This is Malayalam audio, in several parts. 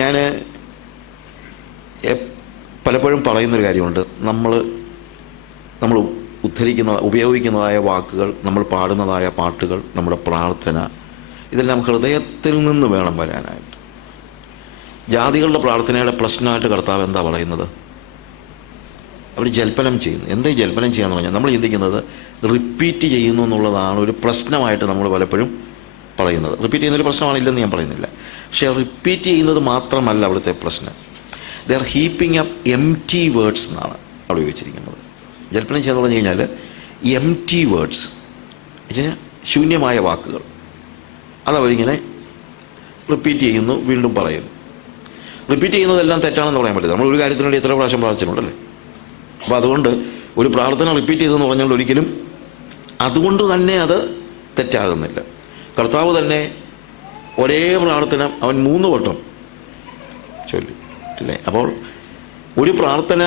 ഞാൻ പലപ്പോഴും പറയുന്നൊരു കാര്യമുണ്ട്. നമ്മൾ ഉപയോഗിക്കുന്നതായ വാക്കുകൾ, നമ്മൾ പാടുന്നതായ പാട്ടുകൾ, നമ്മുടെ പ്രാർത്ഥന, ഇതെല്ലാം ഹൃദയത്തിൽ നിന്ന് വേണം വരാനായിട്ട്. ജാതികളുടെ പ്രാർത്ഥനയുടെ പ്രശ്നമായിട്ട് കർത്താവ് എന്താ പറയുന്നത്? അവർ ജൽപ്പനം ചെയ്യുന്നു. എന്താ ജൽപ്പനം ചെയ്യാന്ന് പറഞ്ഞാൽ നമ്മൾ ചിന്തിക്കുന്നത് റിപ്പീറ്റ് ചെയ്യുന്നു എന്നുള്ളതാണ് ഒരു പ്രശ്നമായിട്ട് നമ്മൾ പലപ്പോഴും പറയുന്നത്. റിപ്പീറ്റ് ചെയ്യുന്നൊരു പ്രശ്നമാണില്ലെന്ന് ഞാൻ പറയുന്നില്ല. പക്ഷേ റിപ്പീറ്റ് ചെയ്യുന്നത് മാത്രമല്ല അവിടുത്തെ പ്രശ്നം. They are heaping up empty words എന്നാണ് അവിടെ ഉപയോഗിച്ചിരിക്കുന്നത്. ജൽപ്പനം ചെയ്യാന്ന് പറഞ്ഞു കഴിഞ്ഞാൽ എംപ്റ്റി വേർഡ്സ്, ശൂന്യമായ വാക്കുകൾ, അതവരിങ്ങനെ റിപ്പീറ്റ് ചെയ്യുന്നു, വീണ്ടും പറയുന്നു. റിപ്പീറ്റ് ചെയ്യുന്നതെല്ലാം തെറ്റാണെന്ന് പറയാൻ പറ്റില്ല. നമ്മൾ ഒരു കാര്യത്തിന് വേണ്ടി എത്ര പ്രാവശ്യം പ്രാർത്ഥിച്ചിട്ടുണ്ടല്ലേ? അപ്പോൾ അതുകൊണ്ട് ഒരു പ്രാർത്ഥന റിപ്പീറ്റ് ചെയ്തെന്ന് പറഞ്ഞാൽ ഒരിക്കലും അതുകൊണ്ട് തന്നെ അത് തെറ്റാകുന്നില്ല. കർത്താവ് തന്നെ ഒരേ പ്രാർത്ഥന അവൻ 3 വട്ടം ചൊല്ലി അല്ലേ? അപ്പോൾ ഒരു പ്രാർത്ഥന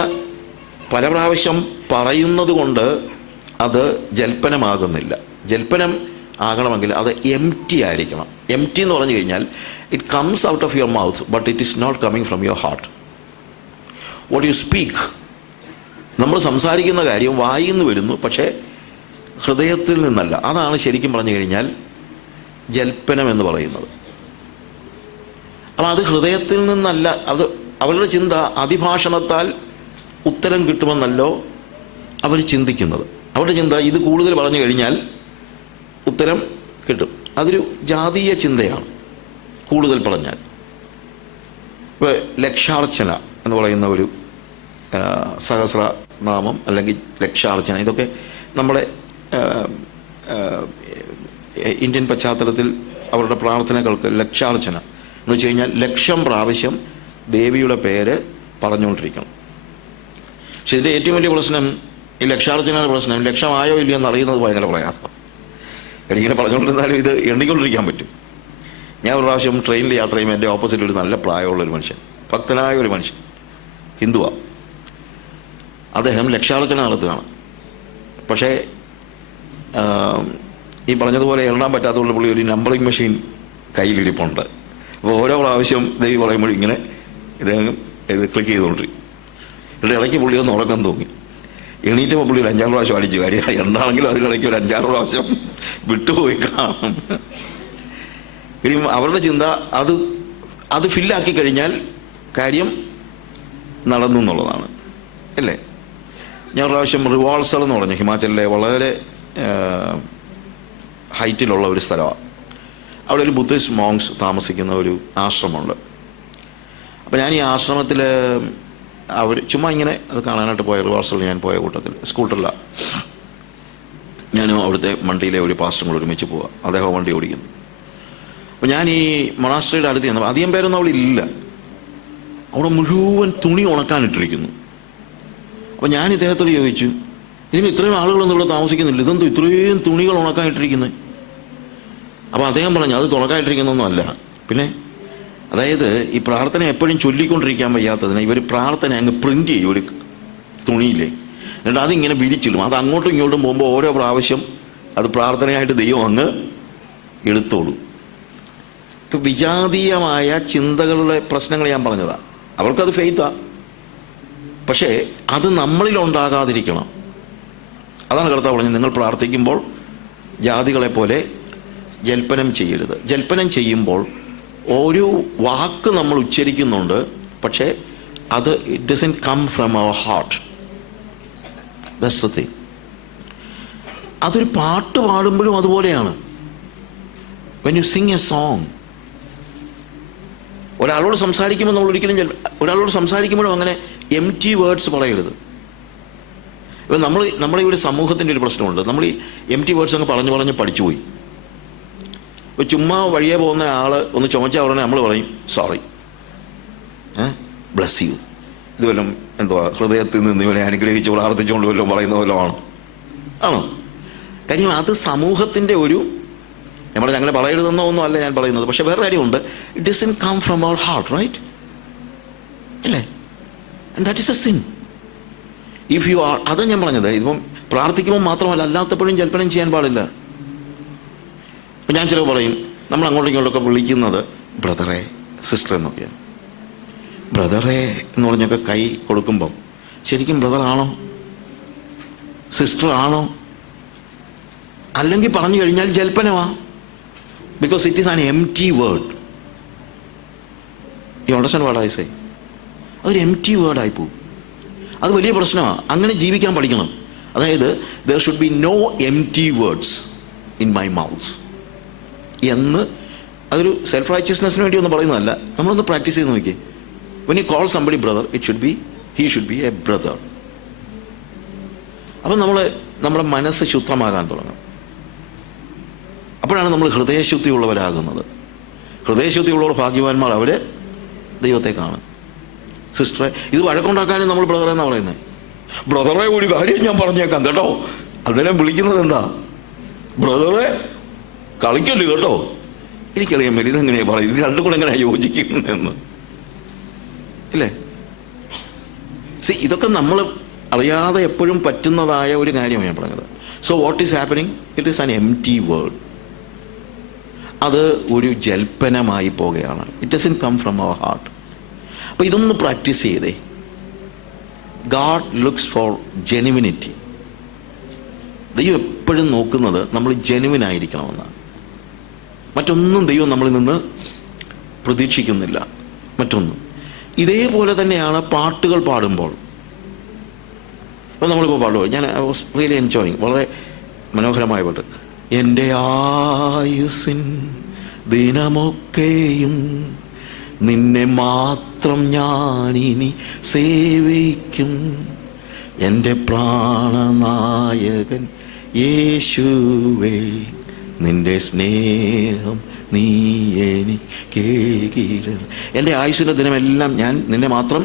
പല പ്രാവശ്യം പറയുന്നത് കൊണ്ട് അത് ജൽപ്പനമാകുന്നില്ല. ജൽപ്പനം ആകണമെങ്കിൽ അത് എംപ്റ്റി ആയിരിക്കണം. എംപ്റ്റി എന്ന് പറഞ്ഞു കഴിഞ്ഞാൽ it comes out of your mouth but it is not coming from your heart. What you speak, നമ്മൾ സംസാരിക്കുന്ന കാര്യം വായിൽ നിന്ന് വരുന്നു, പക്ഷേ ഹൃദയത്തിൽ നിന്നല്ല. അതാണ് ശരിക്കും പറഞ്ഞു കഴിഞ്ഞാൽ ജൽപ്പനം എന്ന് പറയുന്നത്. അപ്പം അത് ഹൃദയത്തിൽ നിന്നല്ല. അത് അവരുടെ ചിന്ത അതിഭാഷണത്താൽ ഉത്തരം കിട്ടുമെന്നല്ലോ അവർ ചിന്തിക്കുന്നത്. അവരുടെ ചിന്ത ഇത് കൂടുതൽ പറഞ്ഞു കഴിഞ്ഞാൽ ഉത്തരം കിട്ടും. അതൊരു ജാതീയ ചിന്തയാണ്. കൂടുതൽ പറഞ്ഞാൽ ഇപ്പോൾ ലക്ഷാർച്ചന എന്ന് പറയുന്ന ഒരു സഹസ്രനാമം അല്ലെങ്കിൽ ലക്ഷാർച്ചന, ഇതൊക്കെ നമ്മുടെ ഇന്ത്യൻ പശ്ചാത്തലത്തിൽ അവരുടെ പ്രാർത്ഥനകൾക്ക് ലക്ഷാർച്ചന എന്ന് വെച്ച് കഴിഞ്ഞാൽ 1,00,000 പ്രാവശ്യം ദേവിയുടെ പേര് പറഞ്ഞുകൊണ്ടിരിക്കണം. പക്ഷെ ഇതിൻ്റെ ഏറ്റവും വലിയ പ്രശ്നം, ഈ ലക്ഷാർച്ചനയുടെ പ്രശ്നം 1,00,000 ആയോ ഇല്ലയോ എന്ന് അറിയുന്നത് ഭയങ്കര പ്രയാസം. എനിക്കിങ്ങനെ പറഞ്ഞുകൊണ്ടിരുന്നാലും ഇത് എണ്ണിക്കൊണ്ടിരിക്കാൻ പറ്റും. ഞാൻ ഒരു പ്രാവശ്യം ട്രെയിനിൽ യാത്ര ചെയ്യുമ്പോൾ എൻ്റെ ഓപ്പോസിറ്റ് ഒരു നല്ല പ്രായമുള്ളൊരു മനുഷ്യൻ, ഭക്തനായ ഒരു മനുഷ്യൻ, ഹിന്ദുവാണ്. അദ്ദേഹം ലക്ഷാർച്ചന നടത്തുകയാണ്. പക്ഷേ ഈ പറഞ്ഞതുപോലെ എണ്ണാൻ പറ്റാത്തതുകൊണ്ട് പുള്ളി ഒരു നമ്പറിങ് മെഷീൻ കയ്യിലിരിപ്പുണ്ട്. അപ്പോൾ ഓരോ പ്രാവശ്യം ദേവി പറയുമ്പോഴും ഇങ്ങനെ ഇത് ക്ലിക്ക് ചെയ്തുകൊണ്ടിരിക്കും. എന്നിട്ട് ഇടയ്ക്ക് പുള്ളി ഒന്ന് ഉറക്കം തൂങ്ങി. എണീറ്റപ്പോൾ പുള്ളി ഒരു 5-6 പ്രാവശ്യം അടിച്ചു. കാര്യം എന്താണെങ്കിലും അതിനിടയ്ക്ക് ഒരു 5-6 പ്രാവശ്യം വിട്ടുപോയി കാണും. ഇനി അവരുടെ ചിന്ത അത് ഫില്ലാക്കി കഴിഞ്ഞാൽ കാര്യം നടന്നു എന്നുള്ളതാണ് അല്ലേ? ഞാൻ ഒരു പ്രാവശ്യം റിവാൾസൽ എന്ന് പറഞ്ഞു, ഹിമാചലിലെ വളരെ ഹൈറ്റിലുള്ള ഒരു സ്ഥലമാണ്. അവിടെ ഒരു ബുദ്ധിസ്റ്റ് മോങ്സ് താമസിക്കുന്ന ഒരു ആശ്രമമുണ്ട്. അപ്പോൾ ഞാൻ ഈ ആശ്രമത്തിൽ അവർ ചുമ്മാ ഇങ്ങനെ അത് കാണാനായിട്ട് പോയ റിവാൾസൽ ഞാൻ പോയ കൂട്ടത്തിൽ സ്കൂട്ടറിലാണ് ഞാനും അവിടുത്തെ മണ്ടിയിലെ ഒരു പാസ്റ്ററും കൂടെ ഒരുമിച്ച് പോവുക. അദ്ദേഹം വണ്ടി ഓടിക്കുന്നു. അപ്പോൾ ഞാൻ ഈ മൊണാസ്ട്രിയുടെ അടുത്ത് ചെന്നപ്പോൾ അധികം പേരൊന്നും അവിടെ ഇല്ല. അവിടെ മുഴുവൻ തുണി ഉണക്കാനിട്ടിരിക്കുന്നു. അപ്പോൾ ഞാൻ ഇദ്ദേഹത്തോട് ചോദിച്ചു, ഇതിന് ഇത്രയും ആളുകളൊന്നും ഇവിടെ താമസിക്കുന്നില്ല, ഇതെന്തോ ഇത്രയും തുണികൾ ഉണക്കാനിട്ടിരിക്കുന്നത്? അപ്പോൾ അദ്ദേഹം പറഞ്ഞു, അത് തുണക്കായിട്ടിരിക്കുന്നൊന്നും അല്ല. പിന്നെ അതായത് ഈ പ്രാർത്ഥന എപ്പോഴും ചൊല്ലിക്കൊണ്ടിരിക്കാൻ വയ്യാത്തതിന് ഇവർ പ്രാർത്ഥന അങ്ങ് പ്രിന്റ് ചെയ്യും ഒരു തുണിയിലേ, എന്നിട്ട് അതിങ്ങനെ വിരിച്ചിടും. അത് അങ്ങോട്ടും ഇങ്ങോട്ടും പോകുമ്പോൾ ഓരോ പ്രാവശ്യം അത് പ്രാർത്ഥനയായിട്ട് ദൈവം അങ്ങ് എടുത്തോളൂ. വിജാതീയമായ ചിന്തകളുടെ പ്രശ്നങ്ങൾ ഞാൻ പറഞ്ഞതാണ്. അവർക്കത് ഫെയ്ത്താ, പക്ഷേ അത് നമ്മളിൽ ഉണ്ടാകാതിരിക്കണം. അതാണ് കർത്താവ് പറഞ്ഞത്, നിങ്ങൾ പ്രാർത്ഥിക്കുമ്പോൾ ജാതികളെ പോലെ ജൽപ്പനം ചെയ്യരുത്. ജൽപ്പനം ചെയ്യുമ്പോൾ ഒരു വാക്ക് നമ്മൾ ഉച്ചരിക്കുന്നുണ്ട്, പക്ഷേ അത് it doesn't come from our heart. That's the thing. അതൊരു പാട്ട് പാടുമ്പോഴും അതുപോലെയാണ്. When you sing a song, ഒരാളോട് സംസാരിക്കുമ്പോൾ നമ്മൾ ഒരിക്കലും ഒരാളോട് സംസാരിക്കുമ്പോഴും അങ്ങനെ എംപ്റ്റി വേർഡ്സ് പറയരുത്. ഇപ്പം നമ്മുടെ ഇവിടെ സമൂഹത്തിൻ്റെ ഒരു പ്രശ്നമുണ്ട്. നമ്മൾ ഈ എംപ്റ്റി വേർഡ്സ് അങ്ങ് പറഞ്ഞ് പഠിച്ചുപോയി. ഇപ്പോൾ ചുമ്മാ വഴിയെ പോകുന്ന ആൾ ഒന്ന് ചുമച്ചാൽ ഉടനെ നമ്മൾ പറയും സോറി, ബ്ലസ് യു. ഇത് വല്ലതും എന്തുവാ ഹൃദയത്തിൽ നിന്ന് ഇവനെ അനുഗ്രഹിച്ച് പ്രാർത്ഥിച്ചുകൊണ്ട് വല്ലതും പറയുന്ന വല്ലതും ആണോ? കാര്യം അത് സമൂഹത്തിൻ്റെ ഒരു, ഞങ്ങളെ പറയരുതെന്നോ ഒന്നും അല്ല ഞാൻ പറയുന്നത്. പക്ഷെ വേറെ കാര്യമുണ്ട്, it doesn't come from our heart, right അല്ലേ? And that is a sin. If you are, അതാണ് ഞാൻ പറഞ്ഞത്. ഇപ്പം പ്രാർത്ഥിക്കുമ്പോൾ മാത്രമല്ല, അല്ലാത്തപ്പോഴും ജൽപ്പനം ചെയ്യാൻ പാടില്ല. അപ്പം ഞാൻ ചിലപ്പോൾ പറയും, നമ്മൾ അങ്ങോട്ടും ഇങ്ങോട്ടൊക്കെ വിളിക്കുന്നത് ബ്രദറെ സിസ്റ്റർ എന്നൊക്കെയാണ്. ബ്രദറെ എന്ന് പറഞ്ഞൊക്കെ കൈ കൊടുക്കുമ്പം ശരിക്കും ബ്രദറാണോ, സിസ്റ്റർ ആണോ? അല്ലെങ്കിൽ പറഞ്ഞു കഴിഞ്ഞാൽ ജൽപ്പനമാ. Because it is an empty word. You understand what I say? അതൊരു എംപ്റ്റി വേർഡായി പോകും. അത് വലിയ പ്രശ്നമാണ്. അങ്ങനെ ജീവിക്കാൻ പഠിക്കണം. അതായത് there should be no empty words in my mouth എന്ന്. അതൊരു സെൽഫ് റൈച്ചസ്നെസ്സിന് വേണ്ടി ഒന്നും പറയുന്നതല്ല. നമ്മളൊന്ന് പ്രാക്ടീസ് ചെയ്ത് നോക്കിയേ. When you call somebody brother, he should be a brother. അപ്പം നമ്മുടെ മനസ്സ് ശുദ്ധമാകാൻ തുടങ്ങും. അപ്പോഴാണ് നമ്മൾ ഹൃദയശുദ്ധിയുള്ളവരാകുന്നത്. ഹൃദയശുദ്ധിയുള്ളവർ ഭാഗ്യവാന്മാർ, അവർ ദൈവത്തെ കാണും. സിസ്റ്ററെ, ഇത് വഴക്കുണ്ടാക്കാനും നമ്മൾ ബ്രദറെ എന്നാണ് പറയുന്നത്. ബ്രദറെ, ഒരു കാര്യം ഞാൻ പറഞ്ഞേക്കാം കേട്ടോ. അന്നേരം വിളിക്കുന്നത് എന്താ? ബ്രദറെ, കളിക്കല്ലേ കേട്ടോ. എനിക്കറിയാൻ പറ്റും ഇതെങ്ങനെയാണ് പറയുന്നത്, ഇത് രണ്ടും കൂടെ എങ്ങനെയാണ് യോജിക്കുന്നതെന്ന്, ഇല്ലേ? ഇതൊക്കെ നമ്മൾ അറിയാതെ എപ്പോഴും പറ്റുന്നതായ ഒരു കാര്യമാണ് ഞാൻ പറഞ്ഞത്. So what is happening? It is an empty word. അത് ഒരു ജൽപ്പനമായി പോകുകയാണ്. It doesn't come from our heart. അപ്പോൾ ഇതൊന്ന് പ്രാക്ടീസ് ചെയ്തേ. God looks for genuinity. ദൈവം എപ്പോഴും നോക്കുന്നത് നമ്മൾ ജെനുവിൻ ആയിരിക്കണമെന്നാണ്. മറ്റൊന്നും ദൈവം നമ്മളിൽ നിന്ന് പ്രതീക്ഷിക്കുന്നില്ല. മറ്റൊന്നും. ഇതേപോലെ തന്നെയാണ് പാട്ടുകൾ പാടുമ്പോൾ. അപ്പോൾ നമ്മളിപ്പോൾ പാടുമ്പോൾ ഞാൻ വാസ് റിയലി എൻജോയിങ്, വളരെ മനോഹരമായ പാട്ട്. എൻ്റെ ആയുസ്സിൻ ദിനമൊക്കെയും നിന്നെ മാത്രം ഞാനിനി സേവിക്കും, എൻ്റെ പ്രാണനായകൻ യേശുവേ, നിന്റെ സ്നേഹം നീ എനിക്കേകിടണം. എൻ്റെ ആയുസ്സിൻ്റെ ദിനമെല്ലാം ഞാൻ നിന്നെ മാത്രം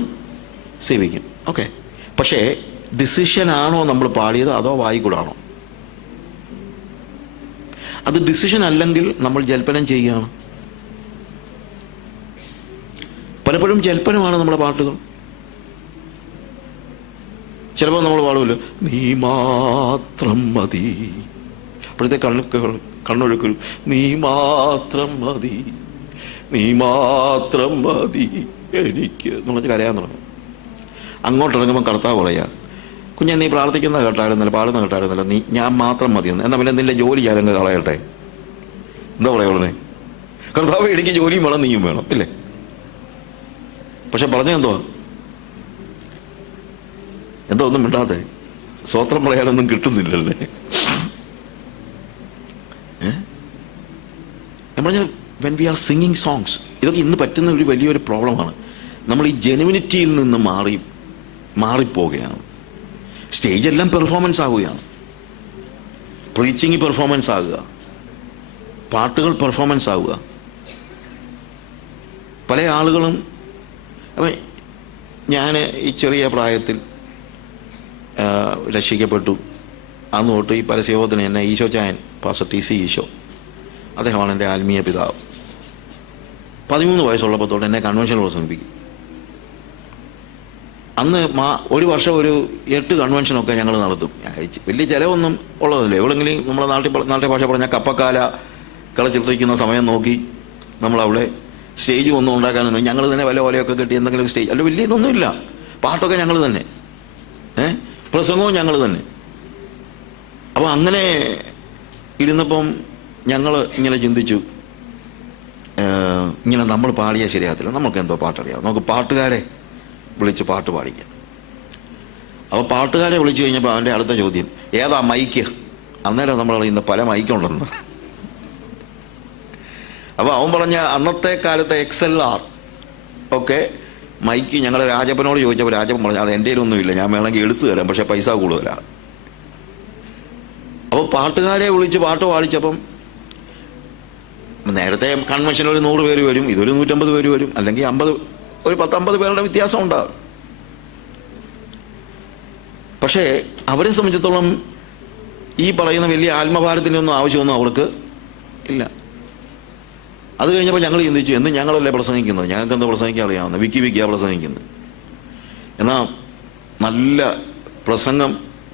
സേവിക്കും. ഓക്കെ, പക്ഷേ ഡിസിഷനാണോ നമ്മൾ പാടിയത്, അതോ വായിക്കൂടാണോ? അത് ഡിസിഷൻ അല്ലെങ്കിൽ നമ്മൾ ജൽപ്പനം ചെയ്യുകയാണ്. പലപ്പോഴും ജൽപ്പനമാണ് നമ്മുടെ പാട്ടുകൾ. ചിലപ്പോൾ നമ്മൾ പാടുമല്ലോ, നീ മാത്രം മതി. അപ്പോഴത്തെ കണ്ണൊഴുക്കൽ, നീ മാത്രം മതി, നീ മാത്രം മതി എനിക്ക് എന്ന് പറഞ്ഞ് കരയാൻ തുടങ്ങും. അങ്ങോട്ടിറങ്ങുമ്പോൾ കർത്താവ് പറയാ, കുഞ്ഞെ നീ പ്രാർത്ഥിക്കുന്ന കേട്ടായിരുന്നല്ലോ, പാടുന്ന കേട്ടായിരുന്നല്ലോ, ഞാൻ മാത്രം മതിയെന്ന്. എന്നാൽ പിന്നെ നിന്റെ ജോലി ഞാനങ്ങ് കളയട്ടെ. എന്താ പറയാ ഉടനെ? കർത്താവ് എനിക്ക് ജോലിയും വേണം, നീയും വേണം, ഇല്ലേ? പക്ഷെ പറഞ്ഞെന്തോ ഒന്നും മിണ്ടാതെ, സ്വോത്രം പറയാനൊന്നും കിട്ടുന്നില്ലല്ലേ. പറഞ്ഞാൽ when we R singing songs, ഇതൊക്കെ ഇന്ന് പറ്റുന്ന ഒരു വലിയൊരു പ്രോബ്ലമാണ്. നമ്മൾ ഈ ജെനുവിനിറ്റിയിൽ നിന്ന് മാറിപ്പോവുകയാണ്. സ്റ്റേജെല്ലാം പെർഫോമൻസ് ആവുകയാണ്. പ്രീച്ചിങ് പെർഫോമൻസ് ആകുക, പാട്ടുകൾ പെർഫോമൻസ് ആവുക. പല ആളുകളും, അപ്പം ഞാൻ ഈ ചെറിയ പ്രായത്തിൽ രക്ഷിക്കപ്പെട്ടു. അന്ന് തൊട്ട് ഈ പരസ്യബോധന എന്നെ ഈശോ ചായൻ, പാസ്റ്റർ ടി സി ഈശോ, അദ്ദേഹമാണ് എൻ്റെ ആത്മീയ പിതാവ്. 13 വയസ്സുള്ളപ്പോൾ തൊട്ട് എന്നെ കൺവെൻഷനിൽ പ്രസംഗിപ്പിക്കും. അന്ന് ഒരു വർഷം ഒരു 8 കൺവെൻഷനൊക്കെ ഞങ്ങൾ നടത്തും. വലിയ ചിലവൊന്നും ഉള്ളതല്ല. എവിടെയെങ്കിലും നമ്മുടെ നാട്ടിലെ ഭാഷ പറഞ്ഞാൽ കപ്പക്കാല കളിച്ചിട്ടിരിക്കുന്ന സമയം നോക്കി നമ്മളവിടെ സ്റ്റേജ് ഒന്നും ഉണ്ടാക്കാനൊന്നും ഞങ്ങൾ തന്നെ വല്ല ഓലയൊക്കെ കെട്ടി എന്തെങ്കിലും സ്റ്റേജ് അല്ല, വലിയ ഇതൊന്നുമില്ല. പാട്ടൊക്കെ ഞങ്ങൾ തന്നെ, പ്രസംഗവും ഞങ്ങൾ തന്നെ. അപ്പോൾ അങ്ങനെ ഇരുന്നപ്പം ഞങ്ങൾ ഇങ്ങനെ ചിന്തിച്ചു, ഇങ്ങനെ നമ്മൾ പാടിയാൽ ശരിയാകത്തില്ല, നമുക്ക് എന്തോ പാട്ടറിയാം, നമുക്ക് പാട്ടുകാരെ വിളിച്ച് പാട്ട് പാടിക്കാം. അപ്പോൾ പാട്ടുകാരെ വിളിച്ചു കഴിഞ്ഞപ്പോൾ അവൻ്റെ അടുത്ത ചോദ്യം, ഏതാ മൈക്ക്? അന്നേരം നമ്മൾ അറിയുന്ന പല മൈക്കുണ്ടെന്ന്. അപ്പോൾ അവൻ പറഞ്ഞ അന്നത്തെ കാലത്തെ XLR ഒക്കെ മൈക്ക് ഞങ്ങൾ രാജപ്പനോട് ചോദിച്ചപ്പോൾ രാജപ്പൻ പറഞ്ഞു, അത് എൻ്റെ കയ്യിലൊന്നുമില്ല, ഞാൻ വേണമെങ്കിൽ എടുത്തു തരാം, പക്ഷേ പൈസ കൂടുതലാണ്. അപ്പോൾ പാട്ടുകാരെ വിളിച്ച് പാട്ട് പാടിച്ചപ്പം നേരത്തെ കൺവെൻഷൻ ഒരു 100 പേര് വരും, ഇതൊരു 150 പേര് വരും, അല്ലെങ്കിൽ 50, ഒരു 10-50 പേരുടെ വ്യത്യാസം ഉണ്ടാകും. പക്ഷേ അവരെ സംബന്ധിച്ചിടത്തോളം ഈ പറയുന്ന വലിയ ആത്മഭാരത്തിൻ്റെ ഒന്നും ആവശ്യമൊന്നും അവർക്ക് ഇല്ല. അത് കഴിഞ്ഞപ്പോൾ ഞങ്ങൾ ചിന്തിച്ചു, എന്ന് ഞങ്ങളല്ലേ പ്രസംഗിക്കുന്നത്, ഞങ്ങൾക്ക് എന്താ പ്രസംഗിക്കാൻ അറിയാവുന്നത്, വിക്കിയാണ് പ്രസംഗിക്കുന്നത്. എന്നാൽ നല്ല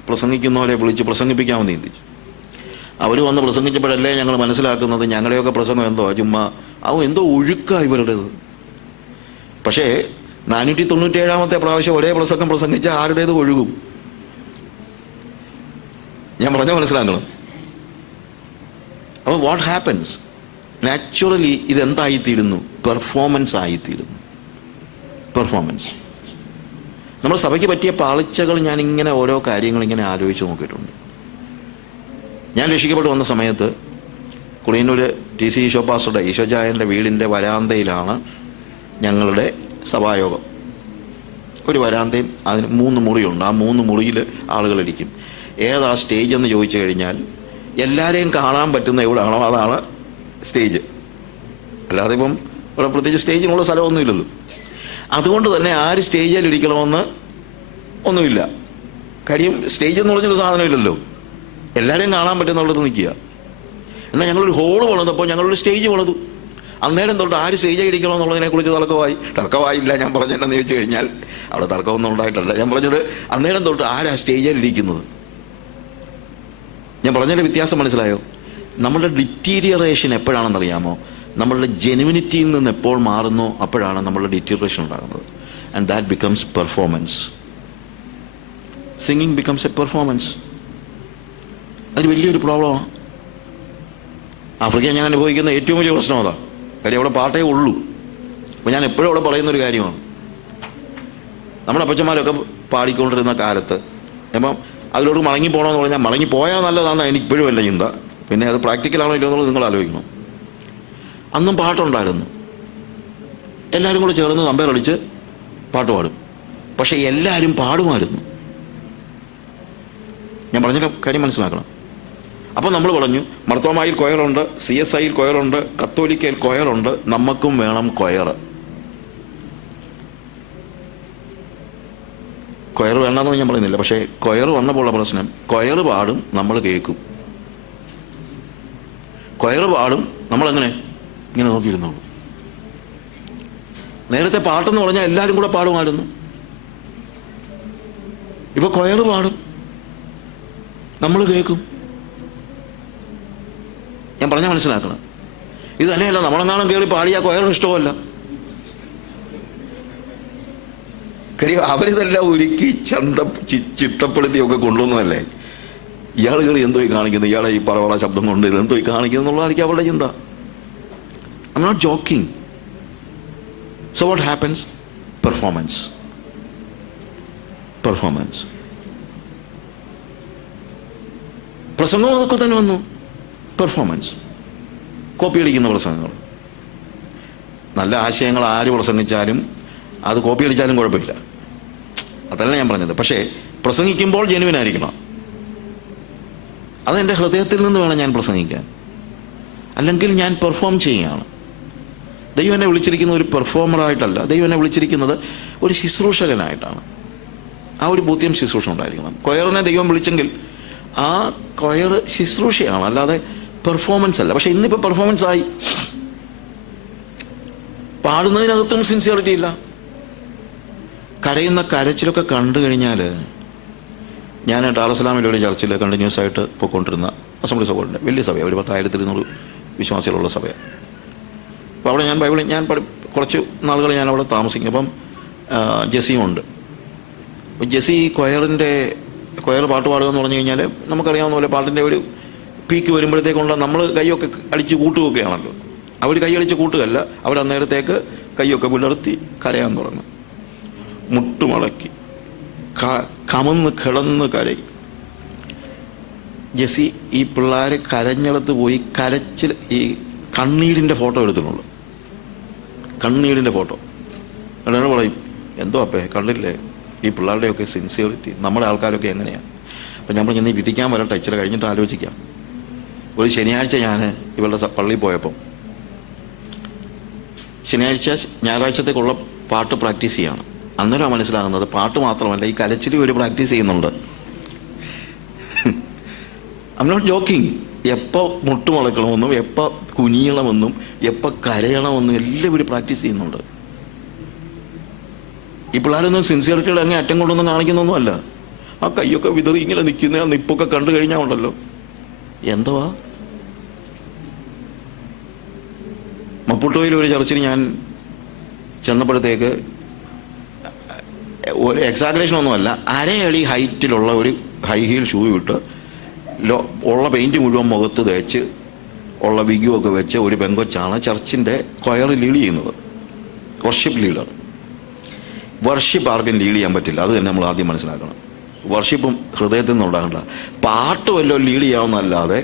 പ്രസംഗിക്കുന്നവരെ വിളിച്ച് പ്രസംഗിപ്പിക്കാമെന്ന് ചിന്തിച്ചു. അവർ വന്ന് പ്രസംഗിച്ചപ്പോഴല്ലേ ഞങ്ങൾ മനസ്സിലാക്കുന്നത് ഞങ്ങളുടെയൊക്കെ പ്രസംഗം എന്തോ ചുമ്മാ എന്തോ ഒഴുക്കാണ് ഇവരുടേത്. പക്ഷേ 497-ാമത്തെ പ്രാവശ്യം ഒരേ പ്രസംഗം പ്രസംഗിച്ച ആരുടേത് ഒഴുകും? ഞാൻ പറഞ്ഞാൽ മനസ്സിലാക്കണം. അപ്പോൾ വാട്ട് ഹാപ്പൻസ്? നാച്ചുറലി ഇതെന്തായിത്തീരുന്നു? പെർഫോമൻസ് ആയിത്തീരുന്നു. പെർഫോമൻസ്. നമ്മുടെ സഭയ്ക്ക് പറ്റിയ പാളിച്ചകൾ ഞാനിങ്ങനെ ഓരോ കാര്യങ്ങൾ ഇങ്ങനെ ആലോചിച്ച് നോക്കിയിട്ടുണ്ട്. ഞാൻ രക്ഷിക്കപ്പെട്ട് വന്ന സമയത്ത് കുളിയന്നൂർ TC ഈശോ പാസ്റ്ററുടെ ഈശോചായൻ്റെ വീടിൻ്റെ വരാന്തയിലാണ് ഞങ്ങളുടെ സഭായോഗം. ഒരു വരാന്തയും അതിന് 3 മുറിയുണ്ട്. ആ 3 മുറിയിൽ ആളുകളിരിക്കും. ഏതാ സ്റ്റേജ് എന്ന് ചോദിച്ചു കഴിഞ്ഞാൽ എല്ലാവരെയും കാണാൻ പറ്റുന്ന എവിടെയാണോ അതാണ് സ്റ്റേജ്. അല്ലാതെ ഇപ്പം ഇവിടെ പ്രത്യേകിച്ച് സ്റ്റേജിനുള്ള സ്ഥലമൊന്നുമില്ലല്ലോ. അതുകൊണ്ട് തന്നെ ആര് സ്റ്റേജിൽ ഇരിക്കണമെന്ന് ഒന്നുമില്ല. കാര്യം സ്റ്റേജ് എന്ന് പറഞ്ഞൊരു സാധനമില്ലല്ലോ. എല്ലാവരെയും കാണാൻ പറ്റുന്നിടത്ത് നിൽക്കുക. എന്നാൽ ഞങ്ങളൊരു ഹോള് പണിതപ്പോൾ ഞങ്ങളൊരു സ്റ്റേജ് പണിതു. അന്നേരം തൊട്ട് ആര് സ്റ്റേജിൽ ഇരിക്കണമെന്നുള്ളതിനെക്കുറിച്ച് തർക്കമായില്ല. ഞാൻ പറഞ്ഞെന്നു ചോദിച്ചു കഴിഞ്ഞാൽ അവിടെ തർക്കമൊന്നും ഉണ്ടായിട്ടല്ല. ഞാൻ പറഞ്ഞത് അന്നേരം തൊട്ട് ആരാ സ്റ്റേജിൽ ഇരിക്കുന്നത്. ഞാൻ പറഞ്ഞതിൻ്റെ വ്യത്യാസം മനസ്സിലായോ? നമ്മളുടെ ഡിറ്റീരിയറേഷൻ എപ്പോഴാണെന്നറിയാമോ? നമ്മളുടെ ജെനുവിനിറ്റിയിൽ നിന്ന് എപ്പോൾ മാറുന്നോ അപ്പോഴാണ് നമ്മളുടെ ഡിറ്റീരിയറേഷൻ ഉണ്ടാകുന്നത്. And that becomes performance. Singing becomes A performance. അതൊരു വലിയൊരു പ്രോബ്ലമാണ്. ആഫ്രിക്ക ഞാൻ അനുഭവിക്കുന്ന ഏറ്റവും വലിയ പ്രശ്നം അതാണ്. കാര്യം അവിടെ പാട്ടേ ഉള്ളൂ. അപ്പോൾ ഞാൻ എപ്പോഴും അവിടെ പറയുന്നൊരു കാര്യമാണ്, നമ്മുടെ അപ്പച്ചന്മാരൊക്കെ പാടിക്കൊണ്ടിരുന്ന കാലത്ത് അപ്പം അതിലോട്ട് മടങ്ങി പോകണമെന്ന് പറഞ്ഞാൽ മടങ്ങി പോയാൽ നല്ലതാണെന്ന് എനിക്കിപ്പോഴും അല്ല ചിന്ത. പിന്നെ അത് പ്രാക്ടിക്കലാണോ ഇല്ലോ എന്നുള്ളത് നിങ്ങൾ ആലോചിക്കണം. അന്നും പാട്ടുണ്ടായിരുന്നു. എല്ലാവരും കൂടെ ചേർന്ന് തമ്പേറടിച്ച് പാട്ട് പാടും. പക്ഷെ എല്ലാവരും പാടുമായിരുന്നു. ഞാൻ പറഞ്ഞ കാര്യം മനസ്സിലാക്കണം. അപ്പം നമ്മൾ പറഞ്ഞു മർത്തോമായിൽ കൊയറുണ്ട്, CSIയിൽ കൊയറുണ്ട്, കത്തോലിക്കയിൽ കൊയറുണ്ട്, നമുക്കും വേണം കൊയർ. കൊയർ വേണ്ടെന്ന് ഞാൻ പറയുന്നില്ല. പക്ഷേ കൊയർ വന്നപ്പോഴുള്ള പ്രശ്നം, കൊയർ പാടും, നമ്മൾ കേൾക്കും. കൊയർ പാടും, നമ്മളെങ്ങനെ ഇങ്ങനെ നോക്കിയിരുന്നുള്ളൂ. നേരത്തെ പാട്ടെന്ന് പറഞ്ഞാൽ എല്ലാവരും കൂടെ പാടുമായിരുന്നു. ഇപ്പൊ കൊയർ പാടും, നമ്മൾ കേൾക്കും. ഞാൻ പറഞ്ഞാൽ മനസ്സിലാക്കണം. ഇത് തന്നെയല്ല, നമ്മളെങ്ങാനും കയറി പാടിയാൽ കൊയറിന് ഇഷ്ടമല്ല. കാര്യം അവരിതെല്ലാം ഒരുക്കി ചിട്ടപ്പെടുത്തിയൊക്കെ കൊണ്ടുവന്നതല്ലേ. ഇയാൾ കയറി എന്തോ കാണിക്കുന്നത്, ഇയാളെ ഈ പറവള ശബ്ദം കൊണ്ട് ഇതെന്തോ കാണിക്കുന്നത് എന്നുള്ളതായിരിക്കും അവരുടെ ചിന്ത. I M not joking. So what happens? Performance. Performance. പ്രസംഗവും അതൊക്കെ തന്നെ വന്നു. പെർഫോമൻസ്. കോപ്പി അടിക്കുന്ന പ്രസംഗങ്ങൾ. നല്ല ആശയങ്ങൾ ആര് പ്രസംഗിച്ചാലും അത് കോപ്പി അടിച്ചാലും കുഴപ്പമില്ല. അതല്ല ഞാൻ പറഞ്ഞത്. പക്ഷേ പ്രസംഗിക്കുമ്പോൾ ജെനുവിനായിരിക്കണം. അതെൻ്റെ ഹൃദയത്തിൽ നിന്ന് വേണം ഞാൻ പ്രസംഗിക്കാൻ. അല്ലെങ്കിൽ ഞാൻ പെർഫോം ചെയ്യുകയാണ്. ദൈവം എന്നെ വിളിച്ചിരിക്കുന്നത് ഒരു പെർഫോമറായിട്ടല്ല. ദൈവം എന്നെ വിളിച്ചിരിക്കുന്നത് ഒരു ശുശ്രൂഷകനായിട്ടാണ്. ആ ഒരു ബോധ്യം ശുശ്രൂഷ ഉണ്ടായിരിക്കണം. കൊയറിനെ ദൈവം വിളിച്ചെങ്കിൽ ആ കൊയർ ശുശ്രൂഷയാണ്, അല്ലാതെ പെർഫോമൻസ് അല്ല. പക്ഷെ ഇന്നിപ്പോൾ പെർഫോമൻസ് ആയി. പാടുന്നതിനകത്തും സിൻസിയറിറ്റി ഇല്ല. കരയുന്ന കരച്ചിലൊക്കെ കണ്ടു കഴിഞ്ഞാൽ, ഞാൻ ഡാറസ്സലാമിലെ ഒരു ചർച്ചിൽ കണ്ടിന്യൂസ് ആയിട്ട് പോയിക്കൊണ്ടിരുന്ന അസംബ്ലി സഭകളുടെ വലിയ സഭയാണ്, ഒരു 10,200 വിശ്വാസികളുള്ള സഭയാണ്. അപ്പോൾ അവിടെ ഞാൻ കുറച്ച് നാളുകൾ ഞാൻ അവിടെ താമസിക്കും. അപ്പം ജെസിയുമുണ്ട്. അപ്പം ജെസി കൊയർ പാട്ട് പാടുക എന്ന് പറഞ്ഞു കഴിഞ്ഞാൽ നമുക്കറിയാവുന്ന പോലെ പാട്ടിൻ്റെ ഒരു പീക്ക് വരുമ്പോഴത്തേക്കുള്ള നമ്മൾ കൈയൊക്കെ അടിച്ച് കൂട്ടുകയൊക്കെയാണല്ലോ. അവർ കൈയടിച്ച് കൂട്ടുകയല്ല, അവരന്നേരത്തേക്ക് കൈയൊക്കെ വിടർത്തി കരയാൻ തുടങ്ങും. മുട്ടുമടക്കി കമന്ന് കിടന്ന് കരയും. ജെസി ഈ പിള്ളേർ കരഞ്ഞിടത്ത് പോയി കരച്ചിൽ, ഈ കണ്ണീരിൻ്റെ ഫോട്ടോ എടുത്തിട്ടുള്ളൂ. കണ്ണീരിൻ്റെ ഫോട്ടോ എന്നിട്ട് പറയും, എന്തോ അപ്പേ കണ്ടില്ലേ ഈ പിള്ളേരുടെയൊക്കെ സിൻസിയറിറ്റി, നമ്മുടെ ആൾക്കാരൊക്കെ എങ്ങനെയാണ്. അപ്പം ഞാൻ പറഞ്ഞു, നീ വിധിക്കാൻ വരട്ടെ, ഇച്ചിരി കഴിഞ്ഞിട്ട് ആലോചിക്കാം. ഒരു ശനിയാഴ്ച ഞാൻ ഇവളുടെ പള്ളിയിൽ പോയപ്പം, ശനിയാഴ്ച ഞായറാഴ്ചത്തേക്കുള്ള പാട്ട് പ്രാക്ടീസ് ചെയ്യാണ്. അന്നേരം മനസ്സിലാകുന്നത് പാട്ട് മാത്രമല്ല, ഈ കരച്ചിലും ഒരു പ്രാക്ടീസ് ചെയ്യുന്നുണ്ട്. I M not joking. എപ്പോൾ മുട്ടുമുളക്കണമെന്നും എപ്പോൾ കുനിയണമെന്നും എപ്പോൾ കരയണമെന്നും എല്ലാം ഇവർ പ്രാക്ടീസ് ചെയ്യുന്നുണ്ട്. ഈ പിള്ളേരൊന്നും സിൻസിയറിറ്റിയുടെ അങ്ങേ അറ്റം കൊണ്ടൊന്നും കാണിക്കുന്നൊന്നും അല്ല. ആ കൈയൊക്കെ വിതറി ഇങ്ങനെ നിൽക്കുന്ന ആ നിപ്പൊക്കെ കണ്ടു കഴിഞ്ഞാൽ ഉണ്ടല്ലോ, എന്തുവാ. മപ്പുട്ടോയിൽ ഒരു ചർച്ചിൽ ഞാൻ ചെന്നപ്പോഴത്തേക്ക് ഒരു എക്സാഗ്രേഷനൊന്നുമല്ല, അരയടി ഹൈറ്റിലുള്ള ഒരു ഹൈ ഹീൽ ഷൂ ഇട്ട് ഉള്ള പെയിൻറ്റ് മുഴുവൻ മുഖത്ത് തേച്ച് ഉള്ള വിഗുമൊക്കെ വെച്ച് ഒരു പെങ്കൊച്ചാണ് ചർച്ചിൻ്റെ കൊയർ ലീഡ് ചെയ്യുന്നത്. Worship leader. വർഷിപ്പ് ആർക്കും ലീഡ് ചെയ്യാൻ പറ്റില്ല, അത് തന്നെ നമ്മൾ ആദ്യം മനസ്സിലാക്കണം. വർഷിപ്പും ഹൃദയത്തിൽ നിന്നുണ്ടാകണ്ട. പാട്ട് വല്ലതും ലീഡ് ചെയ്യാവുന്നതല്ലാതെ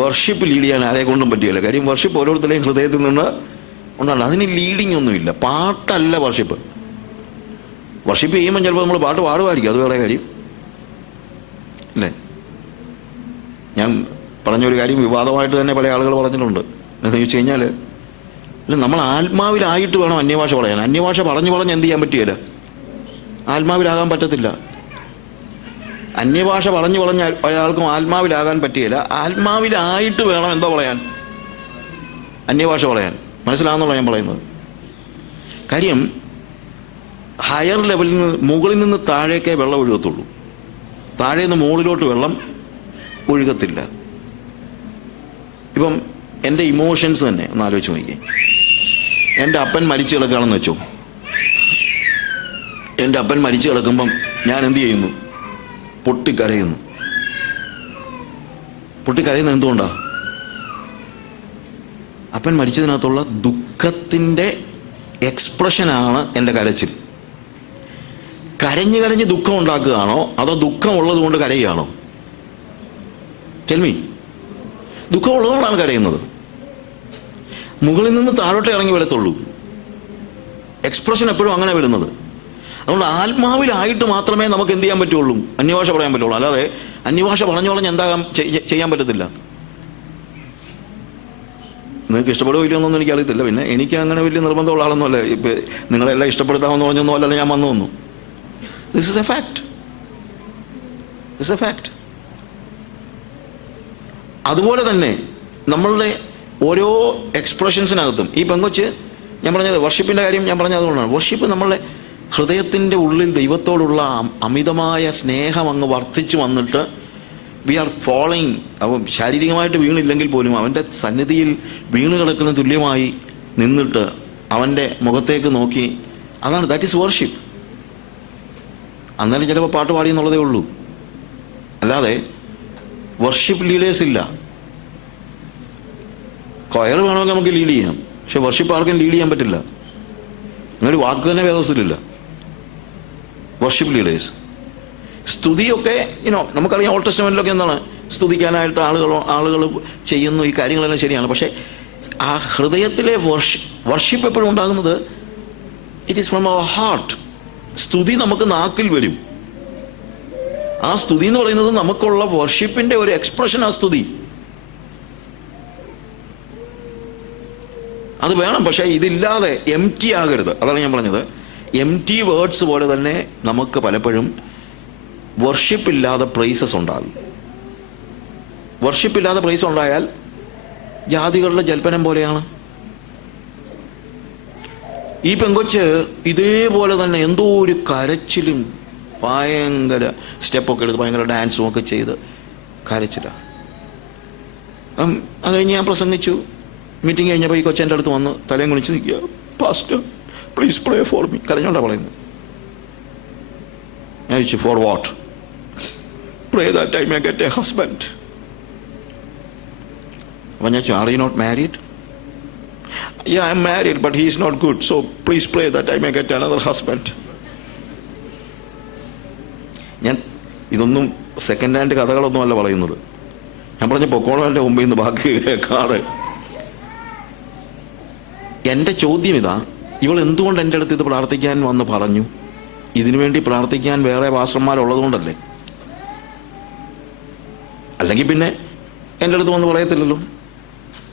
വർഷിപ്പ് ലീഡ് ചെയ്യാൻ ആരെ കൊണ്ടും പറ്റിയല്ല. കാര്യം വർഷിപ്പ് ഓരോരുത്തരുടെയും ഹൃദയത്തിൽ നിന്ന് ഉണ്ടാകണം. അതിന് ലീഡിങ് ഒന്നുമില്ല. പാട്ടല്ല വർഷിപ്പ്. വർഷിപ്പ് ചെയ്യുമ്പോൾ ചിലപ്പോൾ നമ്മൾ പാട്ട് പാടുമായിരിക്കും, അത് വേറെ കാര്യം അല്ലേ. ഞാൻ പറഞ്ഞൊരു കാര്യം വിവാദമായിട്ട് തന്നെ പല ആളുകൾ പറഞ്ഞിട്ടുണ്ട്. എന്താണെന്ന് ചോദിച്ചു കഴിഞ്ഞാൽ, നമ്മൾ ആത്മാവിലായിട്ട് വേണം അന്യഭാഷ പറയാൻ. അന്യഭാഷ പറഞ്ഞ് എന്ത് ചെയ്യാൻ പറ്റുകയില്ല, ആത്മാവിലാകാൻ പറ്റത്തില്ല. അന്യഭാഷ പറഞ്ഞു ഒരാൾക്കും ആത്മാവിലാകാൻ പറ്റുകയില്ല. ആത്മാവിലായിട്ട് വേണം എന്തോ പറയാൻ, അന്യഭാഷ പറയാൻ. മനസ്സിലാകുന്നുള്ള ഞാൻ പറയുന്നത്. കാര്യം ഹയർ ലെവലിൽ നിന്ന്, മുകളിൽ നിന്ന് താഴേക്കേ വെള്ളം ഒഴുകത്തുള്ളൂ, താഴെ നിന്ന് മുകളിലോട്ട് വെള്ളം ഒഴുകത്തില്ല. ഇപ്പം എൻ്റെ ഇമോഷൻസ് തന്നെ ഒന്ന് ആലോചിച്ച് നോക്കിയേ. എൻ്റെ അപ്പൻ മരിച്ചു കിടക്കുകയാണെന്ന് വെച്ചോ. എൻ്റെ അപ്പൻ മരിച്ചു കിടക്കുമ്പം ഞാൻ എന്ത് ചെയ്യുന്നു? പൊട്ടിക്കരയുന്നു. പൊട്ടിക്കരയുന്നത് എന്തുകൊണ്ടാ? അപ്പൻ മരിച്ചതിനകത്തുള്ള ദുഃഖത്തിൻ്റെ എക്സ്പ്രഷനാണ് എൻ്റെ കരച്ചിൽ. കരഞ്ഞ് കരഞ്ഞ് ദുഃഖം ഉണ്ടാക്കുകയാണോ അതോ ദുഃഖം ഉള്ളത് കൊണ്ട് കരയുകയാണോ? Tell me. ദുഃഖം ഉള്ളതുകൊണ്ടാണ് കരയുന്നത്. മുകളിൽ നിന്ന് താഴോട്ട് ഇറങ്ങി വരത്തുള്ളൂ. എക്സ്പ്രഷൻ എപ്പോഴും അങ്ങനെ വരുന്നത്. അതുകൊണ്ട് ആത്മാവിലായിട്ട് മാത്രമേ നമുക്ക് എന്ത് ചെയ്യാൻ പറ്റുള്ളൂ, അന്യഭാഷ പറയാൻ പറ്റുള്ളൂ. അല്ലാതെ അന്യഭാഷ പറഞ്ഞോളം എന്താകാൻ ചെയ്യാൻ പറ്റത്തില്ല. നിങ്ങൾക്ക് ഇഷ്ടപ്പെടുകയോ ഇല്ലയെന്നൊന്നും എനിക്കറിയത്തില്ല. പിന്നെ എനിക്ക് അങ്ങനെ വലിയ നിർബന്ധമുള്ള ആളൊന്നുമല്ല. ഇപ്പം നിങ്ങളെല്ലാം ഇഷ്ടപ്പെടുത്താമെന്ന് പറഞ്ഞൊന്നും അല്ലല്ലോ ഞാൻ വന്നു വന്നു. This is A fact. This A fact. അതുപോലെ തന്നെ നമ്മളുടെ ഓരോ എക്സ്പ്രഷൻസിനകത്തും ഈ പെങ്കൊച്ച്, ഞാൻ പറഞ്ഞത് വർഷിപ്പിൻ്റെ കാര്യം ഞാൻ പറഞ്ഞത് അതുകൊണ്ടാണ്. വർഷിപ്പ് നമ്മളുടെ ഹൃദയത്തിൻ്റെ ഉള്ളിൽ ദൈവത്തോടുള്ള അമിതമായ സ്നേഹം അങ്ങ് വർദ്ധിച്ചു വന്നിട്ട് വി ആർ ഫോളോയിങ്. അവൻ ശാരീരികമായിട്ട് വീണില്ലെങ്കിൽ പോലും അവൻ്റെ സന്നിധിയിൽ വീണ് കിടക്കുന്ന തുല്യമായി നിന്നിട്ട് അവൻ്റെ മുഖത്തേക്ക് നോക്കി, അതാണ്, ദാറ്റ് ഈസ് വർഷിപ്പ്. അന്നേരം ചിലപ്പോൾ പാട്ട് പാടി എന്നുള്ളതേ ഉള്ളൂ. അല്ലാതെ വർഷിപ്പ് ലീഡേഴ്സ് ഇല്ല. കൊയർ വേണമെങ്കിൽ നമുക്ക് ലീഡ് ചെയ്യാം, പക്ഷെ വർഷിപ്പ് ആർക്കും ലീഡ് ചെയ്യാൻ പറ്റില്ല. അങ്ങനൊരു വാക്ക് തന്നെ വേദത്തിലില്ല. Worship leaders. സ്തുതിയൊക്കെ നമുക്കറിയാം, ഓൾഡ് ടെസ്റ്റ്മെന്റിലൊക്കെ എന്താണ്, സ്തുതിക്കാനായിട്ട് ആളുകൾ ചെയ്യുന്നു. ഈ കാര്യങ്ങളെല്ലാം ശരിയാണ്. പക്ഷേ ആ ഹൃദയത്തിലെ വർഷിപ്പ് എപ്പോഴും ഉണ്ടാകുന്നത് it is from our heart. സ്തുതി നമുക്ക് നാക്കിൽ വരും. ആ സ്തുതി എന്ന് പറയുന്നത് നമുക്കുള്ള വർഷിപ്പിന്റെ ഒരു എക്സ്പ്രഷൻ. ആ സ്തുതി അത് വേണം. പക്ഷേ ഇതില്ലാതെ എം ടി ആകരുത്. അതാണ് ഞാൻ പറഞ്ഞത്. എം ടി വേർഡ്സ് പോലെ തന്നെ നമുക്ക് പലപ്പോഴും വർഷിപ്പ് ഇല്ലാതെ പ്രൈസസ് ഉണ്ടാകും. വർഷിപ്പ് ഇല്ലാതെ പ്രൈസ് ഉണ്ടായാൽ ജാതികളുടെ ജൽപ്പനം പോലെയാണ്. ഈ പെങ്കൊച്ച് ഇതേപോലെ തന്നെ എന്തോ ഒരു കരച്ചിലും ഭയങ്കര സ്റ്റെപ്പൊക്കെ എടുത്ത് ഭയങ്കര ഡാൻസും ഒക്കെ ചെയ്ത് കരച്ചിലാണ്. അത് കഴിഞ്ഞ് ഞാൻ പ്രസംഗിച്ചു. മീറ്റിംഗ് കഴിഞ്ഞപ്പോൾ ഈ കൊച്ചെൻ്റെ അടുത്ത് വന്ന് തലയും കുണിച്ച് നിൽക്കുക. Pastor please pray for me. കരഞ്ഞോണ്ടാണ് പറയുന്നത്. ഞാൻ ചോദിച്ചു for what? Pray that I may get a husband. അപ്പം ഞാൻ ചോദിച്ചു are you not married? Yeah, I am married, but he is not good. So please pray that I may get another husband. ഞാൻ ഇതൊന്നും സെക്കൻഡ് ഹാൻഡ് കഥകളൊന്നും അല്ല പറയുന്നത്. ഞാൻ പറഞ്ഞ പൊക്കോളവൻ്റെ മുമ്പിൽ നിന്ന് ബാക്കി കേൾക്കാതെ. എൻ്റെ ചോദ്യം ഇതാ, ഇവൾ എന്തുകൊണ്ട് എൻ്റെ അടുത്ത് ഇത് പ്രാർത്ഥിക്കാൻ വന്ന് പറഞ്ഞു? ഇതിനു വേണ്ടി പ്രാർത്ഥിക്കാൻ വേറെ പാസ്റ്റർമാരുള്ളത് കൊണ്ടല്ലേ? അല്ലെങ്കിൽ പിന്നെ എൻ്റെ അടുത്ത് വന്ന് പറയത്തില്ലല്ലോ.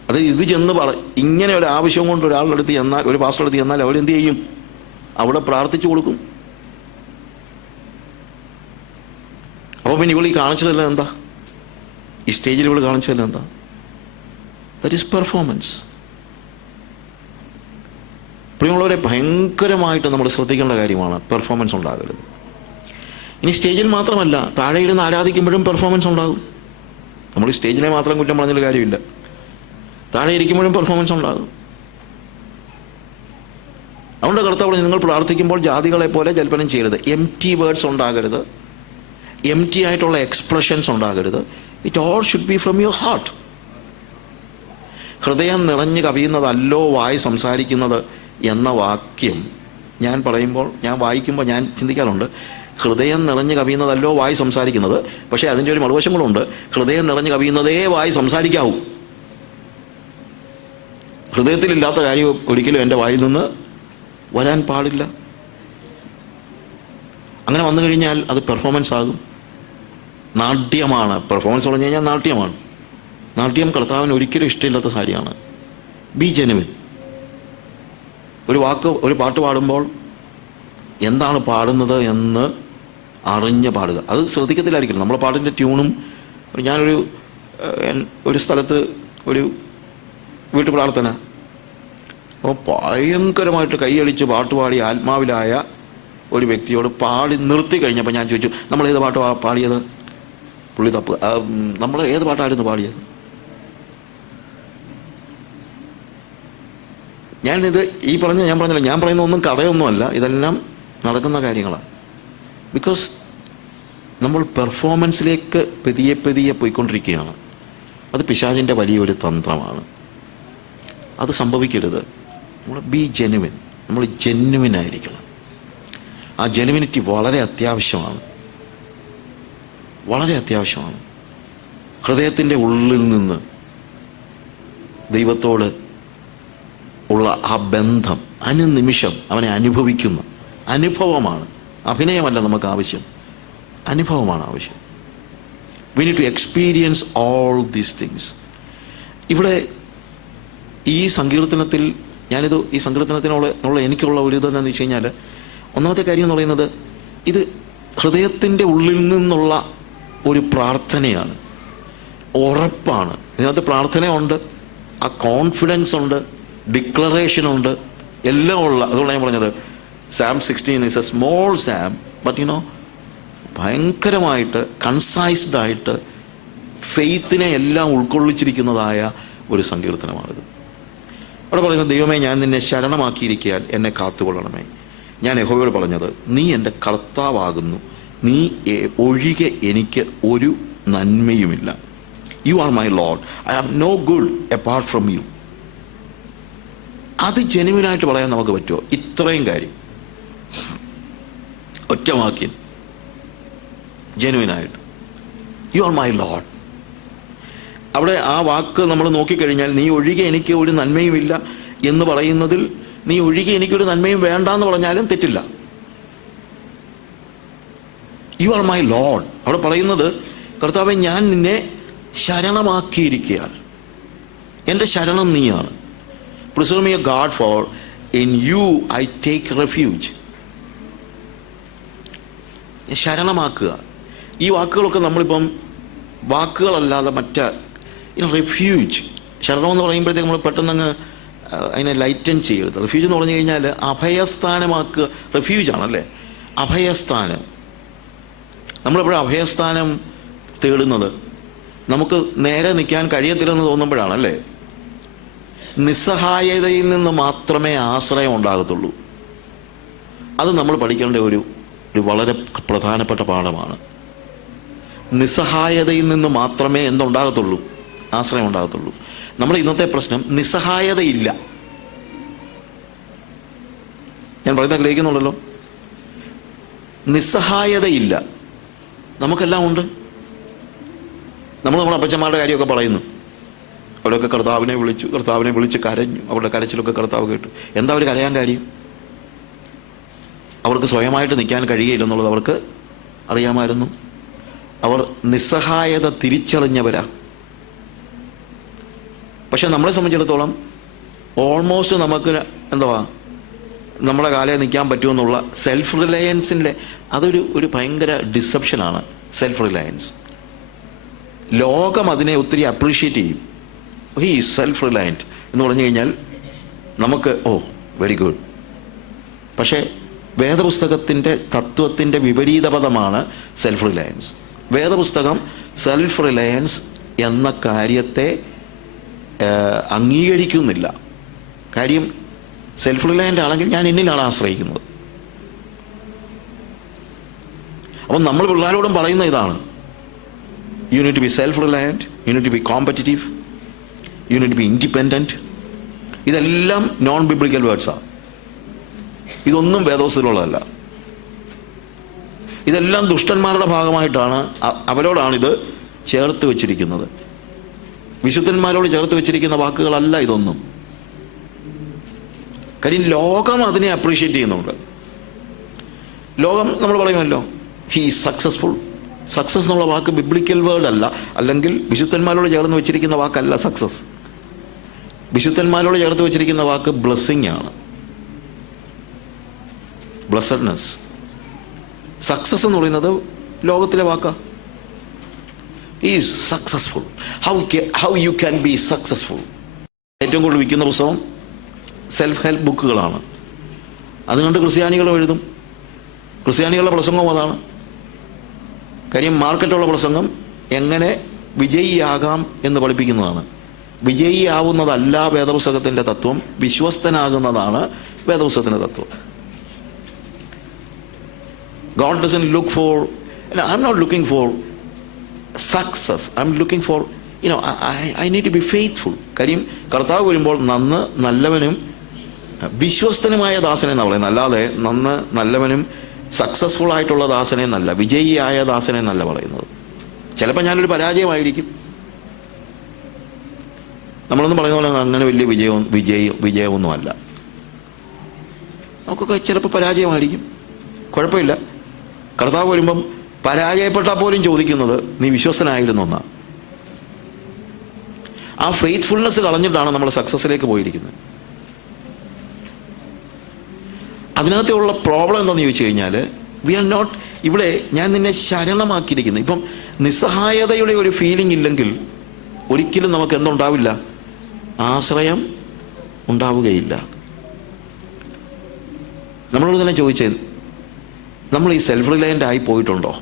അത് ഇത് ചെന്ന് ഇങ്ങനെ ഒരു ആവശ്യം കൊണ്ട് ഒരാളുടെ അടുത്ത് ചെന്നാൽ, ഒരു പാസ്റ്ററുടെ അടുത്ത് ചെന്നാൽ അവരെന്ത് ചെയ്യും? അവിടെ പ്രാർത്ഥിച്ചു കൊടുക്കും. അപ്പോൾ പിന്നെ ഇവൾ ഈ കാണിച്ചതെല്ലാം എന്താ? ഈ സ്റ്റേജിൽ ഇവൾ കാണിച്ചതെല്ലാം എന്താ? That is performance. പ്രിയമുള്ളവരെ, ഭയങ്കരമായിട്ട് നമ്മൾ ശ്രദ്ധിക്കേണ്ട കാര്യമാണ് പെർഫോമൻസ് ഉണ്ടാകരുത്. ഇനി സ്റ്റേജിൽ മാത്രമല്ല, താഴെ ഇരുന്ന് ആരാധിക്കുമ്പോഴും പെർഫോമൻസ് ഉണ്ടാകും. നമ്മൾ ഈ സ്റ്റേജിനെ മാത്രം കുറ്റം പറഞ്ഞൊരു കാര്യമില്ല. താഴെ ഇരിക്കുമ്പോഴും പെർഫോമൻസ് ഉണ്ടാകും. അതുകൊണ്ട് കർത്താവ് പറഞ്ഞു, നിങ്ങൾ പ്രാർത്ഥിക്കുമ്പോൾ ജാതികളെ പോലെ ജൽപ്പനം ചെയ്യരുത്. എംപ്റ്റി വേർഡ്സ് ഉണ്ടാകരുത്, എംപ്റ്റി ആയിട്ടുള്ള എക്സ്പ്രഷൻസ് ഉണ്ടാകരുത്. It all should be from your heart. ഹൃദയം നിറഞ്ഞു കവിയുന്നതല്ലോ വായി സംസാരിക്കുന്നത് എന്ന വാക്യം ഞാൻ പറയുമ്പോൾ, ഞാൻ വായിക്കുമ്പോൾ ഞാൻ ചിന്തിക്കാറുണ്ട്, ഹൃദയം നിറഞ്ഞു കവിയുന്നതല്ലോ വായി സംസാരിക്കുന്നത്. പക്ഷേ അതിൻ്റെ ഒരു മറുവശം കൂടെ, ഹൃദയം നിറഞ്ഞു കവിയുന്നതേ വായി സംസാരിക്കാവൂ. ഹൃദയത്തിലില്ലാത്ത കാര്യം ഒരിക്കലും എൻ്റെ വായിൽ നിന്ന് വരാൻ പാടില്ല. അങ്ങനെ വന്നു കഴിഞ്ഞാൽ അത് പെർഫോമൻസ് ആകും, നാട്യമാണ്. പെർഫോമൻസ് പറഞ്ഞു കഴിഞ്ഞാൽ നാട്യമാണ്. നാട്യം കർത്താവിന് ഒരിക്കലും ഇഷ്ടമില്ലാത്ത കാര്യമാണ്. B genuine. ഒരു പാട്ട് പാടുമ്പോൾ എന്താണ് പാടുന്നത് എന്ന് അറിഞ്ഞ് പാടുക. അത് ശ്രദ്ധിക്കത്തില്ലായിരിക്കും. നമ്മളെ പാട്ടിൻ്റെ ട്യൂണും, ഒരു സ്ഥലത്ത് ഒരു വീട്ടു പ്രാർത്ഥന, അപ്പോൾ ഭയങ്കരമായിട്ട് കൈയടിച്ച് പാട്ടുപാടി ആത്മാവിലായ ഒരു വ്യക്തിയോട് പാടി നിർത്തി കഴിഞ്ഞപ്പോൾ ഞാൻ ചോദിച്ചു, നമ്മൾ ഏത് പാട്ട് പാടിയത്? പുള്ളി തപ്പ്, നമ്മൾ ഏത് പാട്ടായിരുന്നു പാടിയത്? ഞാൻ പറഞ്ഞില്ല, ഞാൻ പറയുന്ന ഒന്നും കഥയൊന്നുമല്ല, ഇതെല്ലാം നടക്കുന്ന കാര്യങ്ങളാണ്. ബിക്കോസ് നമ്മൾ പെർഫോമൻസിലേക്ക് പതിയെ പോയിക്കൊണ്ടിരിക്കുകയാണ്. അത് പിശാചിൻ്റെ വലിയൊരു തന്ത്രമാണ്. അത് സംഭവിക്കരുത്. നമ്മൾ ബി ജെനുവിൻ. നമ്മൾ ജെനുവിൻ ആയിരിക്കണം. ആ ജെനുവിനിറ്റി വളരെ അത്യാവശ്യമാണ്, വളരെ അത്യാവശ്യമാണ്. ഹൃദയത്തിൻ്റെ ഉള്ളിൽ നിന്ന് ദൈവത്തോട് ഉള്ള ആ ബന്ധം അനുനിമിഷം അവനെ അനുഭവിക്കുന്ന അനുഭവമാണ്. അഭിനയമല്ല നമുക്ക് ആവശ്യം, അനുഭവമാണ് ആവശ്യം. We need to experience all these things. ഇവിടെ ഈ സങ്കീർത്തനത്തിൽ ഈ സങ്കീർത്തനത്തിനുള്ള എനിക്കുള്ള ഒരു ഇതെന്ന് വെച്ച് കഴിഞ്ഞാൽ, ഒന്നാമത്തെ കാര്യം എന്ന് പറയുന്നത്, ഇത് ഹൃദയത്തിൻ്റെ ഉള്ളിൽ നിന്നുള്ള ഒരു പ്രാർത്ഥനയാണ്, ഉറപ്പാണ്. ഇതിനകത്ത് പ്രാർത്ഥനയുണ്ട്, ആ കോൺഫിഡൻസ് ഉണ്ട്, ഡിക്ലറേഷനുണ്ട്, എല്ലാം ഉള്ള. അതുകൊണ്ട് ഞാൻ പറഞ്ഞത് Psalm 16 is a small psalm, but ഭയങ്കരമായിട്ട് കൺസൈസ്ഡ് ആയിട്ട് ഫെയ്ത്തിനെ എല്ലാം ഉൾക്കൊള്ളിച്ചിരിക്കുന്നതായ ഒരു സങ്കീർത്തനമാണിത്. അവിടെ പറയുന്നത്, ദൈവമേ, ഞാൻ നിന്നെ ശരണമാക്കിയിരിക്കാൻ എന്നെ കാത്തുകൊള്ളണമേ. ഞാൻ യഹോവയോട് പറഞ്ഞത്, നീ എൻ്റെ കർത്താവാകുന്നു, നീ ഒഴികെ എനിക്ക് ഒരു നന്മയുമില്ല. You are my Lord, I have no good apart from you. അത് ജെനുവിനായിട്ട് പറയാൻ നമുക്ക് പറ്റുമോ? ഇത്രയും കാര്യം ഒറ്റ വാക്യം, ജെനുവിനായിട്ട്, യു ആർ മൈ ലോർഡ്. അവിടെ ആ വാക്ക് നമ്മൾ നോക്കിക്കഴിഞ്ഞാൽ, നീ ഒഴികെ എനിക്ക് ഒരു നന്മയുമില്ല എന്ന് പറയുന്നതിൽ, നീ ഒഴികെ എനിക്കൊരു നന്മയും വേണ്ട എന്ന് പറഞ്ഞാലും തെറ്റില്ല. U are my Lord. അവിടെ പറയുന്നത്, കർത്താവേ, ഞാൻ നിന്നെ ശരണമാക്കിയിരിക്കാൻ, എൻ്റെ ശരണം നീയാണ്. Preserve me, God, for in you I take refuge. ശരണമാക്കുക. ഈ വാക്കുകളൊക്കെ നമ്മളിപ്പം വാക്കുകളല്ലാതെ റെഫ്യൂജ്, ശരണം എന്ന് പറയുമ്പോഴത്തേക്ക് നമ്മൾ പെട്ടെന്ന് അതിനെ ലൈറ്റൻ ചെയ്യരുത്. റെഫ്യൂജ് എന്ന് പറഞ്ഞു കഴിഞ്ഞാൽ അഭയസ്ഥാനമാക്കുക. റെഫ്യൂജാണല്ലേ അഭയസ്ഥാനം. നമ്മളെപ്പോഴും അഭയസ്ഥാനം തേടുന്നത് നമുക്ക് നേരെ നിൽക്കാൻ കഴിയത്തില്ലെന്ന് തോന്നുമ്പോഴാണല്ലേ. നിസ്സഹായതയിൽ നിന്ന് മാത്രമേ ആശ്രയം ഉണ്ടാകത്തുള്ളൂ. അത് നമ്മൾ പഠിക്കേണ്ട ഒരു വളരെ പ്രധാനപ്പെട്ട പാഠമാണ്. നിസ്സഹായതയിൽ നിന്ന് മാത്രമേ എന്തുണ്ടാകത്തുള്ളൂ? ആശ്രയം ഉണ്ടാകത്തുള്ളൂ. നമ്മുടെ ഇന്നത്തെ പ്രശ്നം നിസ്സഹായതയില്ല. ഞാൻ പറയുന്നത് ഗ്രഹിക്കുന്നുണ്ടല്ലോ. നിസ്സഹായതയില്ല. നമുക്കെല്ലാം ഉണ്ട്. നമ്മുടെ അപ്പച്ചന്മാരുടെ കാര്യമൊക്കെ പറയുന്നു. അവരൊക്കെ കർത്താവിനെ വിളിച്ച് കരഞ്ഞു. അവരുടെ കരച്ചിലൊക്കെ കർത്താവ് കേട്ടു. എന്താ അവർ കരയാൻ കാര്യം? അവർക്ക് സ്വയമായിട്ട് നിൽക്കാൻ കഴിയില്ലെന്നുള്ളത് അവർക്ക് അറിയാമായിരുന്നു. അവർ നിസ്സഹായത തിരിച്ചറിഞ്ഞവരാ. പക്ഷെ നമ്മളെ സംബന്ധിച്ചിടത്തോളം ഓൾമോസ്റ്റ് നമുക്ക് നമ്മുടെ കാലേ നിൽക്കാൻ പറ്റുമെന്നുള്ള സെൽഫ് റിലയൻസിൻ്റെ അതൊരു ഭയങ്കര ഡിസെപ്ഷനാണ്. Self Reliance. ലോകം അതിനെ ഒത്തിരി അപ്രീഷിയേറ്റ് ചെയ്യും. ഹീ ഈസ് സെൽഫ് റിലയൻറ്റ് എന്ന് പറഞ്ഞു കഴിഞ്ഞാൽ നമുക്ക് വെരി ഗുഡ്. പക്ഷേ വേദപുസ്തകത്തിൻ്റെ തത്വത്തിൻ്റെ വിപരീത പദമാണ് സെൽഫ് റിലയൻസ്. വേദപുസ്തകം സെൽഫ് റിലയൻസ് എന്ന കാര്യത്തെ അംഗീകരിക്കുന്നില്ല. കാര്യം സെൽഫ് റിലയൻ്റ് ആണെങ്കിൽ ഞാൻ എന്നിലാണ് ആശ്രയിക്കുന്നത്. അപ്പം നമ്മൾ പിള്ളേരോടും പറയുന്ന ഇതാണ്, you need to be self reliant, you need to be competitive, you need to be independent. ഇതെല്ലാം നോൺ ബിബ്ലിക്കൽ വേർഡ്സാണ്. ഇതൊന്നും വേദോസിലുള്ളതല്ല. ഇതെല്ലാം ദുഷ്ടന്മാരുടെ ഭാഗമായിട്ടാണ്, അവരോടാണിത് ചേർത്ത് വെച്ചിരിക്കുന്നത്. വിശുദ്ധന്മാരോട് ചേർത്ത് വെച്ചിരിക്കുന്ന വാക്കുകളല്ല ഇതൊന്നും. കാര്യം ലോകം അതിനെ അപ്രീഷിയേറ്റ് ചെയ്യുന്നുണ്ട്. ലോകം നമ്മൾ പറയുമല്ലോ, ഹി ഈസ് സക്സസ്ഫുൾ. സക്സസ് എന്നുള്ള വാക്ക് ബിബ്ലിക്കൽ വേർഡ് അല്ല, അല്ലെങ്കിൽ വിശുദ്ധന്മാരോട് ചേർന്ന് വെച്ചിരിക്കുന്ന വാക്കല്ല സക്സസ്. വിശുദ്ധന്മാരോട് ചേർത്ത് വെച്ചിരിക്കുന്ന വാക്ക് ബ്ലെസ്സിങ് ആണ്, ബ്ലെസ്സഡ്നെസ്. സക്സസ് എന്ന് പറയുന്നത് ലോകത്തിലെ വാക്കാണ്. Is successful. How you can be successful. ഏറ്റവും കൂടുതൽ വിൽക്കുന്ന പുസ്തകം സെൽഫ് ഹെൽപ്പ് ബുക്കുകളാണ്. അതുകൊണ്ട് ക്രിസ്ത്യാനികളും എഴുതും. ക്രിസ്ത്യാനികളുടെ പ്രസംഗം അതാണ്. കാര്യം മാർക്കറ്റുള്ള പ്രസംഗം എങ്ങനെ വിജയിയാകാം എന്ന് പഠിപ്പിക്കുന്നതാണ്. വിജയിയാവുന്നതല്ല വേദപുസ്തകത്തിൻ്റെ തത്വം, വിശ്വസ്തനാകുന്നതാണ് വേദപുസ്തകത്തിൻ്റെ തത്വം. God doesn't look for, I'm not looking for success, I'm looking for, I need to be faithful. കാര്യം കർത്താവ് വരുമ്പോൾ നല്ലവനും വിശ്വസ്തനുമായ ദാസനെ എന്നാണ് പറയുന്നത്, അല്ലാതെ നല്ലവനും സക്സസ്ഫുൾ ആയിട്ടുള്ള ദാസനെ എന്നല്ല, വിജയിയായ ദാസനെ എന്നല്ല പറയുന്നത്. ചിലപ്പോൾ ഞാനൊരു പരാജയമായിരിക്കും. നമ്മളൊന്നും പറയുന്ന പോലെ അങ്ങനെ വലിയ വിജയമൊന്നുമല്ല. നമുക്കൊക്കെ ചിലപ്പോൾ പരാജയമായിരിക്കും, കുഴപ്പമില്ല. കർത്താവ് വരുമ്പം പരാജയപ്പെട്ടാൽ പോലും ചോദിക്കുന്നത് നീ വിശ്വസ്തനായിരുന്നു എന്നാണ്. ആ ഫെയ്ത്ത്ഫുൾനെസ് കളഞ്ഞിട്ടാണ് നമ്മൾ സക്സസ്സിലേക്ക് പോയിരിക്കുന്നത്. അതിനകത്തുള്ള പ്രോബ്ലം എന്താണെന്ന് ചോദിച്ചു കഴിഞ്ഞാൽ, വി ആർ നോട്ട്, ഇവിടെ ഞാൻ നിന്നെ ശരണമാക്കിയിരിക്കുന്നു. ഇപ്പം നിസ്സഹായതയുടെ ഒരു ഫീലിംഗ് ഇല്ലെങ്കിൽ ഒരിക്കലും നമുക്ക് എന്തുണ്ടാവില്ല, ആശ്രയം ഉണ്ടാവുകയില്ല. നമ്മളോട് തന്നെ ചോദിച്ചത്, നമ്മൾ ഈ സെൽഫ് റിലയൻ്റ് ആയി പോയിട്ടുണ്ടോ?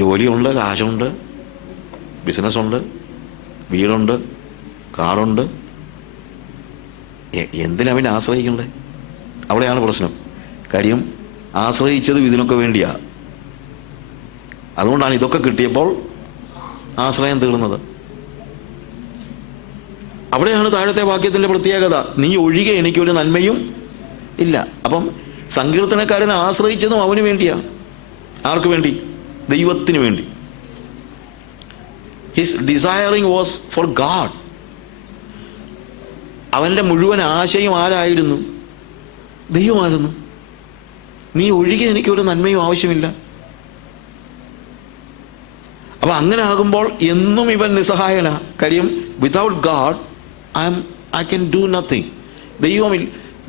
ജോലിയുണ്ട്, കാശുണ്ട്, ബിസിനസ്സുണ്ട്, വീടുണ്ട്, കാറുണ്ട്, എന്തിനവനെ ആശ്രയിക്കണ്ടേ? അവിടെയാണ് പ്രശ്നം. കാര്യം ആശ്രയിച്ചത് ഇതിനൊക്കെ വേണ്ടിയാ. അതുകൊണ്ടാണ് ഇതൊക്കെ കിട്ടിയപ്പോൾ ആശ്രയം തീർന്നത്. അവിടെയാണ് താഴത്തെ വാക്യത്തിൻ്റെ പ്രത്യേകത, നീ ഒഴികെ എനിക്കൊരു നന്മയും ഇല്ല. അപ്പം സങ്കീർത്തനക്കാരൻ ആശ്രയിച്ചതും അവന് വേണ്ടിയാ. ആർക്ക് വേണ്ടി? ദൈവത്തിന് വേണ്ടി. His desiring was four God. അവൻ്റെ മുഴുവൻ ആശയം ആരായിരുന്നു? ദൈവമായിരുന്നു. നീ ഒഴികെ എനിക്കൊരു നന്മയും ആവശ്യമില്ല. അപ്പൊ അങ്ങനെ ആകുമ്പോൾ എന്നും ഇവൻ നിസ്സഹായനാ. കാര്യം without God I can do nothing.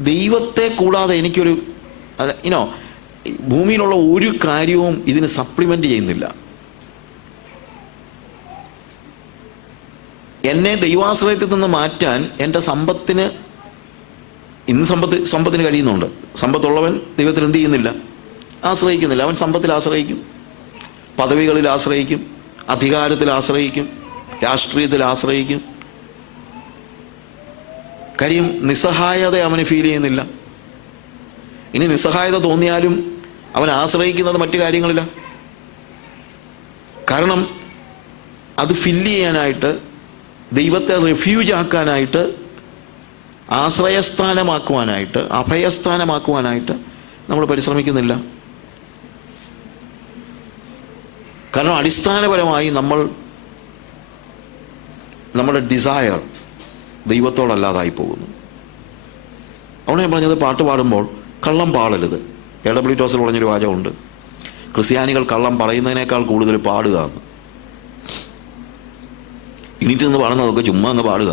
ദൈവത്തെ കൂടാതെ എനിക്കൊരു ഭൂമിയിലുള്ള ഒരു കാര്യവും ഇതിന് സപ്ലിമെന്റ് ചെയ്യുന്നില്ല. എന്നെ ദൈവാശ്രയത്തിൽ നിന്ന് മാറ്റാൻ എൻ്റെ സമ്പത്തിന്, ഇന്ന് സമ്പത്തിന് കഴിയുന്നുണ്ട്. സമ്പത്തുള്ളവൻ ദൈവത്തിൽ എന്ത് ചെയ്യുന്നില്ല? ആശ്രയിക്കുന്നില്ല. അവൻ സമ്പത്തിൽ ആശ്രയിക്കും, പദവികളിൽ ആശ്രയിക്കും, അധികാരത്തിൽ ആശ്രയിക്കും, രാഷ്ട്രീയത്തിൽ ആശ്രയിക്കും. കാര്യം നിസ്സഹായത അവന് ഫീൽ ചെയ്യുന്നില്ല. ഇനി നിസ്സഹായത തോന്നിയാലും അവൻ ആശ്രയിക്കുന്നത് മറ്റു കാര്യങ്ങളില്ല. കാരണം അത് ഫില്ല് ചെയ്യാനായിട്ട്, ദൈവത്തെ റിഫ്യൂജ് ആക്കാനായിട്ട്, ആശ്രയസ്ഥാനമാക്കുവാനായിട്ട്, അഭയസ്ഥാനമാക്കുവാനായിട്ട് നമ്മൾ പരിശ്രമിക്കുന്നില്ല. കാരണം അടിസ്ഥാനപരമായി നമ്മുടെ ഡിസയർ ദൈവത്തോടല്ലാതായി പോകുന്നു. അവിടെ ഞാൻ പറഞ്ഞത്, പാട്ട് പാടുമ്പോൾ കള്ളം പാടരുത്. എ.ഡബ്ല്യു. ടോസർ പറഞ്ഞൊരു വാചകമുണ്ട്, ക്രിസ്ത്യാനികൾ കള്ളം പറയുന്നതിനേക്കാൾ കൂടുതൽ പാടുക എന്ന്. ഇനിയിട്ട് നിന്ന് പാടുന്നതൊക്കെ ചുമ്മാ എന്ന് പാടുക.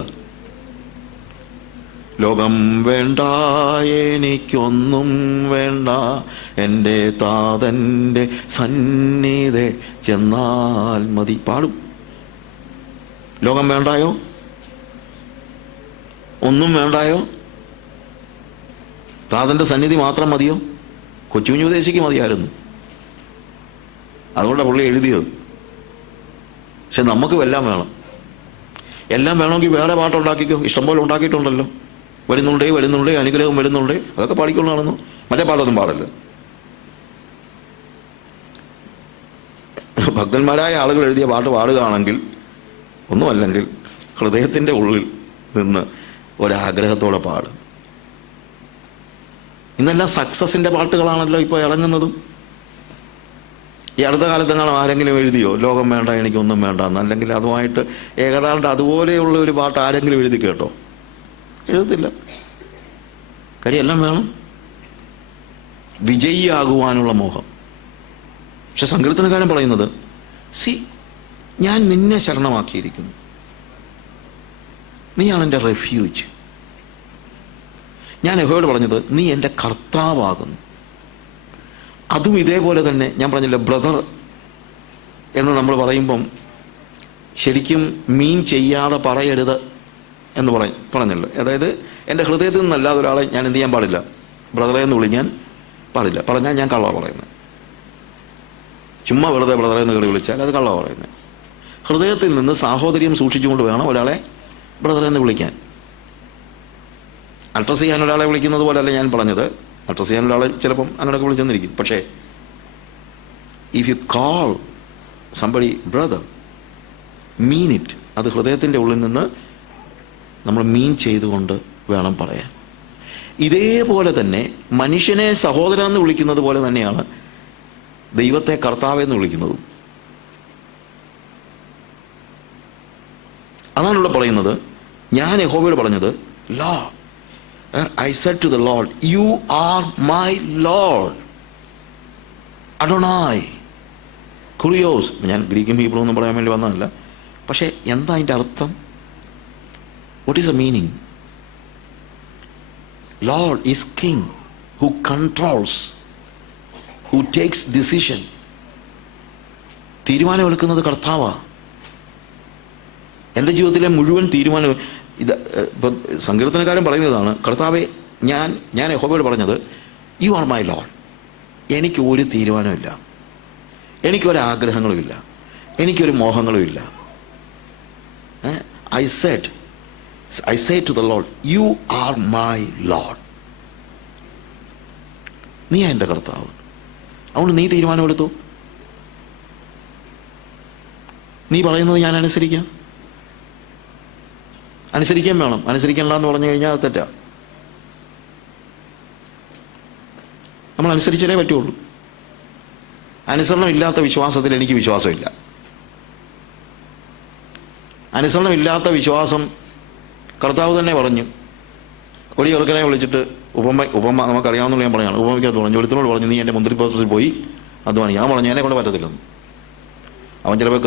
ലോകം വേണ്ട എനിക്കൊന്നും വേണ്ട, എൻ്റെ താതൻ്റെ സന്നിധി ചെന്നാൽ മതി. പാടും. ലോകം വേണ്ടായോ? ഒന്നും വേണ്ടായോ? താതൻ്റെ സന്നിധി മാത്രം മതിയോ? കൊച്ചുകുഞ്ഞു ദേശിക്ക് മതിയായിരുന്നു. അതുകൊണ്ടാണ് പുള്ളി എഴുതിയത്. പക്ഷെ നമുക്കും എല്ലാം വേണം. എല്ലാം വേണമെങ്കിൽ വേറെ പാട്ടുണ്ടാക്കിക്കോ, ഇഷ്ടംപോലെ ഉണ്ടാക്കിയിട്ടുണ്ടല്ലോ. വരുന്നുണ്ടേ അനുഗ്രഹം വരുന്നുണ്ടേ, അതൊക്കെ പാടിക്കൊള്ളാണെന്നു. മറ്റേ പാട്ടൊന്നും പാടല്ല. ഭക്തന്മാരായ ആളുകൾ എഴുതിയ പാട്ട് പാടുകയാണെങ്കിൽ, ഒന്നുമല്ലെങ്കിൽ ഹൃദയത്തിൻ്റെ ഉള്ളിൽ നിന്ന് ഒരാഗ്രഹത്തോടെ പാടും. ഇന്നെല്ലാം സക്സസിൻ്റെ പാട്ടുകളാണല്ലോ ഇപ്പോൾ ഇറങ്ങുന്നതും. ഈ അടുത്ത കാലത്തെങ്ങാനും ആരെങ്കിലും എഴുതിയോ ലോകം വേണ്ട എനിക്കൊന്നും വേണ്ട എന്ന്? അല്ലെങ്കിൽ അതുമായിട്ട് ഏകദാണ്ട് അതുപോലെയുള്ള ഒരു പാട്ട് ആരെങ്കിലും എഴുതി കേട്ടോ? എഴുതത്തില്ല. കാര്യം എല്ലാം വേണം, വിജയിയാകുവാനുള്ള മോഹം. പക്ഷെ സങ്കീർത്തനക്കാരൻ പറയുന്നത്, ഞാൻ നിന്നെ ശരണമാക്കിയിരിക്കുന്നു, നീയാണ് എൻ്റെ റെഫ്യൂജ്. ഞാൻ യഹോവയോട് പറഞ്ഞത്, നീ എൻ്റെ കർത്താവാകുന്നു. അതും ഇതേപോലെ തന്നെ ഞാൻ പറഞ്ഞില്ല, ബ്രദർ എന്ന് നമ്മൾ പറയുമ്പം ശരിക്കും മീൻ ചെയ്യാതെ പറയരുത് എന്ന് പറഞ്ഞല്ലോ. അതായത് എൻ്റെ ഹൃദയത്തിൽ നിന്നല്ലാതെ ഒരാളെ ഞാൻ എന്ത് ചെയ്യാൻ പാടില്ല, ബ്രദറെ എന്ന് വിളിക്കാൻ പാടില്ല. പറഞ്ഞാൽ ഞാൻ കള്ളമാണ് പറയുന്നത്. ചുമ്മാ വെറുതെ ബ്രദറെ എന്ന് വിളിച്ചാൽ അത് കള്ളമാണ് പറയുന്നത്. ഹൃദയത്തിൽ നിന്ന് സാഹോദര്യം സൂക്ഷിച്ചുകൊണ്ട് വേണം ഒരാളെ ബ്രദറെ എന്ന് വിളിക്കാൻ. അഡ്രസ് ചെയ്യാൻ ഒരാളെ വിളിക്കുന്നത് പോലെയല്ല ഞാൻ പറഞ്ഞത്. അഡ്രസ് ചെയ്യാൻ ഒരാളെ ചിലപ്പം അങ്ങനെയൊക്കെ വിളിച്ചെന്നിരിക്കും. പക്ഷേ if you call somebody brother, mean it. അത് ഹൃദയത്തിൻ്റെ ഉള്ളിൽ നിന്ന് നമ്മൾ മീൻ ചെയ്തുകൊണ്ട് വേണം പറയാൻ. ഇതേപോലെ തന്നെ മനുഷ്യനെ സഹോദരൻ എന്ന് വിളിക്കുന്നത് പോലെ തന്നെയാണ് ദൈവത്തെ കർത്താവെന്ന് വിളിക്കുന്നതും. അതാണല്ലോ പറയുന്നത്, ഞാൻ യഹോവയോട് പറഞ്ഞത്, Lord, I said to the Lord, you are my Lord. Adonai. കുറിയോസ്. ഞാൻ ഗ്രീക്കും ഹീബ്രു ഒന്നും പറയാൻ വേണ്ടി വന്നതല്ല. പക്ഷേ എന്താ അതിൻ്റെ അർത്ഥം? What is a meaning? Lord is king who controls, who takes decision. തീരുമാനമെടുക്കുന്നത് കർത്താവാ. എൻ്റെ ജീവിതത്തിലെ മുഴുവൻ തീരുമാനം ഇത് ഇപ്പം സങ്കീർത്തനക്കാരൻ പറയുന്നതാണ്, കർത്താവെ, ഞാൻ യഹോവയോട് പറഞ്ഞത്, യു ആർ മൈ ലോർഡ്. എനിക്ക് ഒരു തീരുമാനമില്ല, എനിക്കൊരാഗ്രഹങ്ങളുമില്ല, എനിക്കൊരു മോഹങ്ങളുമില്ല. I said to the Lord, you are my Lord. നീ എൻ്റെ കർത്താവ്. അതുകൊണ്ട് നീ തീരുമാനമെടുത്തു. നീ പറയുന്നത് ഞാൻ അനുസരിക്കാം. അനുസരിക്കാൻ വേണം. അനുസരിക്കണ്ട എന്ന് പറഞ്ഞു കഴിഞ്ഞാൽ അത് തെറ്റാ. നമ്മൾ അനുസരിച്ചാലേ പറ്റുള്ളൂ. അനുസരണം ഇല്ലാത്ത വിശ്വാസത്തിൽ എനിക്ക് വിശ്വാസമില്ല. അനുസരണം ഇല്ലാത്ത വിശ്വാസം കർത്താവ് തന്നെ പറഞ്ഞു. ഒരു ചെറുക്കനെ വിളിച്ചിട്ട് ഉപമ നമുക്കറിയാവുന്ന ഞാൻ പറഞ്ഞാണ്. ഉപമയ്ക്കകത്ത് പറഞ്ഞു, ഒരുത്തനോട് പറഞ്ഞു, നീ എൻ്റെ മുന്തിരിത്തോട്ടത്തിൽ പോയി അധ്വാനിക്കും. ഞാൻ പറഞ്ഞു, എന്നെ കൊണ്ട് പറ്റത്തില്ലെന്ന്. അവൻ ചിലപ്പോൾ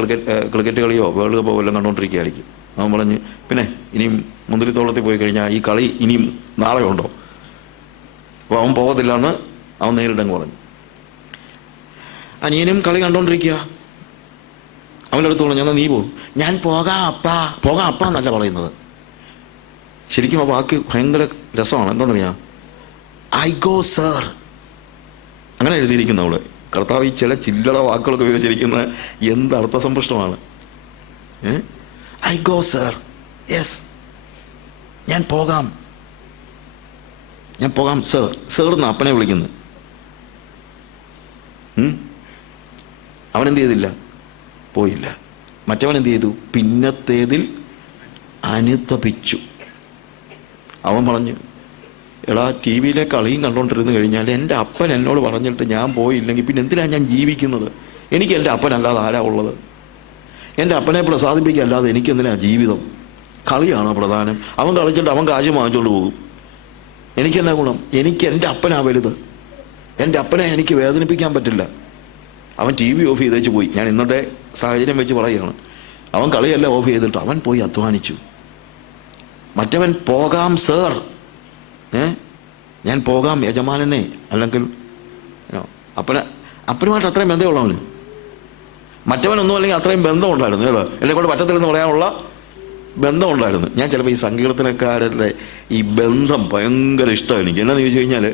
ക്രിക്കറ്റ് കളിയോ വേൾഡ് കപ്പോ എല്ലാം കണ്ടുകൊണ്ടിരിക്കുകയായിരിക്കും. അവൻ പറഞ്ഞ്, പിന്നെ ഇനിയും മുന്തിരിത്തോട്ടത്തിൽ പോയി കഴിഞ്ഞാൽ ഈ കളി ഇനിയും നാളെ ഉണ്ടോ? അപ്പോൾ അവൻ പോകത്തില്ല എന്ന് അവൻ നേരിട്ടങ്ങ് പറഞ്ഞു. അനിയനും കളി കണ്ടുകൊണ്ടിരിക്കുക. അവൻ്റെ അടുത്ത് പറഞ്ഞു, എന്നാൽ നീ പോകും. ഞാൻ പോകാം അപ്പാ എന്നല്ല പറയുന്നത്. ശരിക്കും ആ വാക്ക് ഭയങ്കര രസമാണ്. എന്താണെന്നറിയാം? I go sir. അങ്ങനെ എഴുതിയിരിക്കുന്ന അവള്. കർത്താവ് ഈ ചില ചില്ലറ വാക്കുകളൊക്കെ ഉപയോഗിച്ചിരിക്കുന്നത് എന്ത് അർത്ഥസമ്പുഷ്ടമാണ്. ഐ ഗോ സർ, യെസ്, ഞാൻ പോകാം സർ എന്ന് അപ്പനെ വിളിക്കുന്നു. അവനെന്ത് ചെയ്തില്ല? പോയില്ല. മറ്റവൻ എന്ത് ചെയ്തു? പിന്നത്തേതിൽ അനുതപിച്ചു. അവൻ പറഞ്ഞു, എടാ, ടി വിയിലെ കളിയും കണ്ടുകൊണ്ടിരുന്ന് കഴിഞ്ഞാൽ എൻ്റെ അപ്പൻ എന്നോട് പറഞ്ഞിട്ട് ഞാൻ പോയില്ലെങ്കിൽ പിന്നെ എന്തിനാണ് ഞാൻ ജീവിക്കുന്നത്? എനിക്ക് എൻ്റെ അപ്പനല്ലാതെ ആരാ ഉള്ളത്? എൻ്റെ അപ്പനെ പ്രസാദിപ്പിക്കല്ലാതെ എനിക്കെന്തിനാ ജീവിതം? കളിയാണോ പ്രധാനം? അവൻ കളിച്ചിട്ട് അവൻ കാശ് വാങ്ങിച്ചുകൊണ്ട് പോകും. എനിക്കെന്നാ ഗുണം? എനിക്ക് എൻ്റെ അപ്പനാ വലുത്. എൻ്റെ അപ്പനെ എനിക്ക് വേദനിപ്പിക്കാൻ പറ്റില്ല. അവൻ ടി വി ഓഫ് ചെയ്തേച്ച് പോയി. ഞാൻ ഇന്നത്തെ സാഹചര്യം വെച്ച് പറയുകയാണ്. അവൻ കളിയല്ല ഓഫ് ചെയ്തിട്ട് അവൻ പോയി അധ്വാനിച്ചു. മറ്റവൻ പോകാം സർ, ഞാൻ പോകാം യജമാനനെ. അല്ലെങ്കിൽ അപ്പനുമായിട്ട് അത്രയും ബന്ധമുള്ളവന്. മറ്റവനൊന്നും അല്ലെങ്കിൽ അത്രയും ബന്ധമുണ്ടായിരുന്നു. ഏതാ എന്നെ കൊണ്ട് പറ്റത്തില്ലെന്ന് പറയാനുള്ള ബന്ധമുണ്ടായിരുന്നു. ഞാൻ ചിലപ്പോൾ ഈ സങ്കീർത്തനക്കാരുടെ ഈ ബന്ധം ഭയങ്കര ഇഷ്ടമാണ് എനിക്ക്. എന്നാന്ന് ചോദിച്ചു കഴിഞ്ഞാൽ,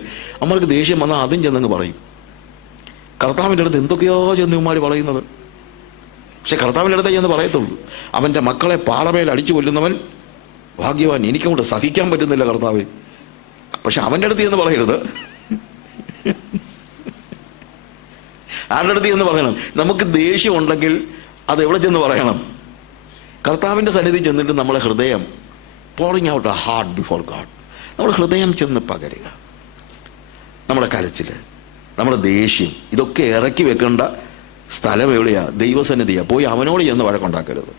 നമ്മൾക്ക് ദേഷ്യം വന്നാൽ അതും ചെന്നങ്ങ് പറയും. കർത്താവിൻ്റെ അടുത്ത് എന്തൊക്കെയോ ചെന്നുമാർ പറയുന്നത്. പക്ഷെ കർത്താവിൻ്റെ അടുത്തേ ചെന്ന് പറയത്തുള്ളൂ. അവൻ്റെ മക്കളെ പാറമേൽ അടിച്ചു കൊല്ലുന്നവൻ ഭാഗ്യവാൻ, എനിക്കങ്ങോട്ട് സഹിക്കാൻ പറ്റുന്നില്ല കർത്താവേ. പക്ഷെ അവൻ്റെ അടുത്ത് എന്ന് പറയരുത്, ആരുടെ അടുത്ത് എന്ന് പറയണം? നമുക്ക് ദേഷ്യം ഉണ്ടെങ്കിൽ അത് എവിടെ ചെന്ന് പറയണം? കർത്താവിൻ്റെ സന്നിധി ചെന്നിട്ട് നമ്മളെ ഹൃദയം pouring out a heart before God, നമ്മുടെ ഹൃദയം ചെന്ന് പകരുക. നമ്മുടെ കരച്ചിൽ, നമ്മുടെ ദേഷ്യം, ഇതൊക്കെ ഇറക്കി വെക്കേണ്ട സ്ഥലം എവിടെയാ? ദൈവസന്നിധിയാ. പോയി അവനോട് ചെന്ന് വഴക്കുണ്ടാക്കരുത്.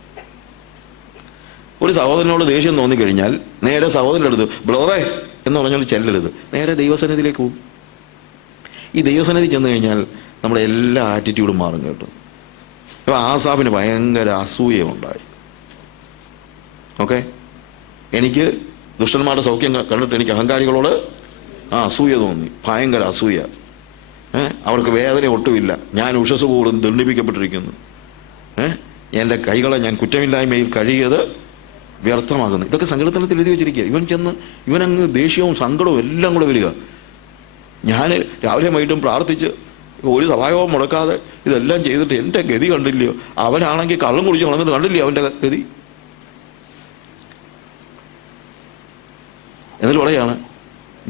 ഒരു സഹോദരനോട് ദേഷ്യം തോന്നിക്കഴിഞ്ഞാൽ നേരെ സഹോദരൻ്റെ അടുത്ത് ബ്രദറെ എന്ന് പറഞ്ഞാൽ ചെല്ലരുത്, നേരെ ദൈവസന്നിധിയിലേക്ക് പോകും. ഈ ദൈവസന്നിധി ചെന്ന് കഴിഞ്ഞാൽ നമ്മുടെ എല്ലാ ആറ്റിറ്റ്യൂഡും മാറും കേട്ടോ. അപ്പോൾ ആസാഫിന് ഭയങ്കര അസൂയമുണ്ടായി. ഓക്കെ, എനിക്ക് ദുഷ്ടന്മാരുടെ സൗഖ്യം കണ്ടിട്ട് എനിക്ക് അഹങ്കാരികളോട് അസൂയ തോന്നി, ഭയങ്കര അസൂയ. അവർക്ക് വേദന ഒട്ടുമില്ല, ഞാൻ ഉഷസ് പോലും ദണ്ഡിപ്പിക്കപ്പെട്ടിരിക്കുന്നു, എൻ്റെ കൈകളെ ഞാൻ കുറ്റമില്ലായ്മയിൽ കഴിയത് വ്യർത്ഥമാകുന്നു. ഇതൊക്കെ സങ്കീർത്തനത്തിൽ എഴുതി വെച്ചിരിക്കുക. ഇവനങ്ങ് ദേഷ്യവും സങ്കടവും എല്ലാം കൂടെ വരിക. ഞാൻ രാവിലെ വൈകിട്ടും പ്രാർത്ഥിച്ച് ഒരു സഭായോഗം മുടക്കാതെ ഇതെല്ലാം ചെയ്തിട്ട് എൻ്റെ ഗതി കണ്ടില്ലയോ? അവനാണെങ്കിൽ കള്ളം കുടിച്ച് വളർന്നിട്ട് കണ്ടില്ലയോ അവൻ്റെ ഗതി? എന്നിട്ട് പറയാണ്,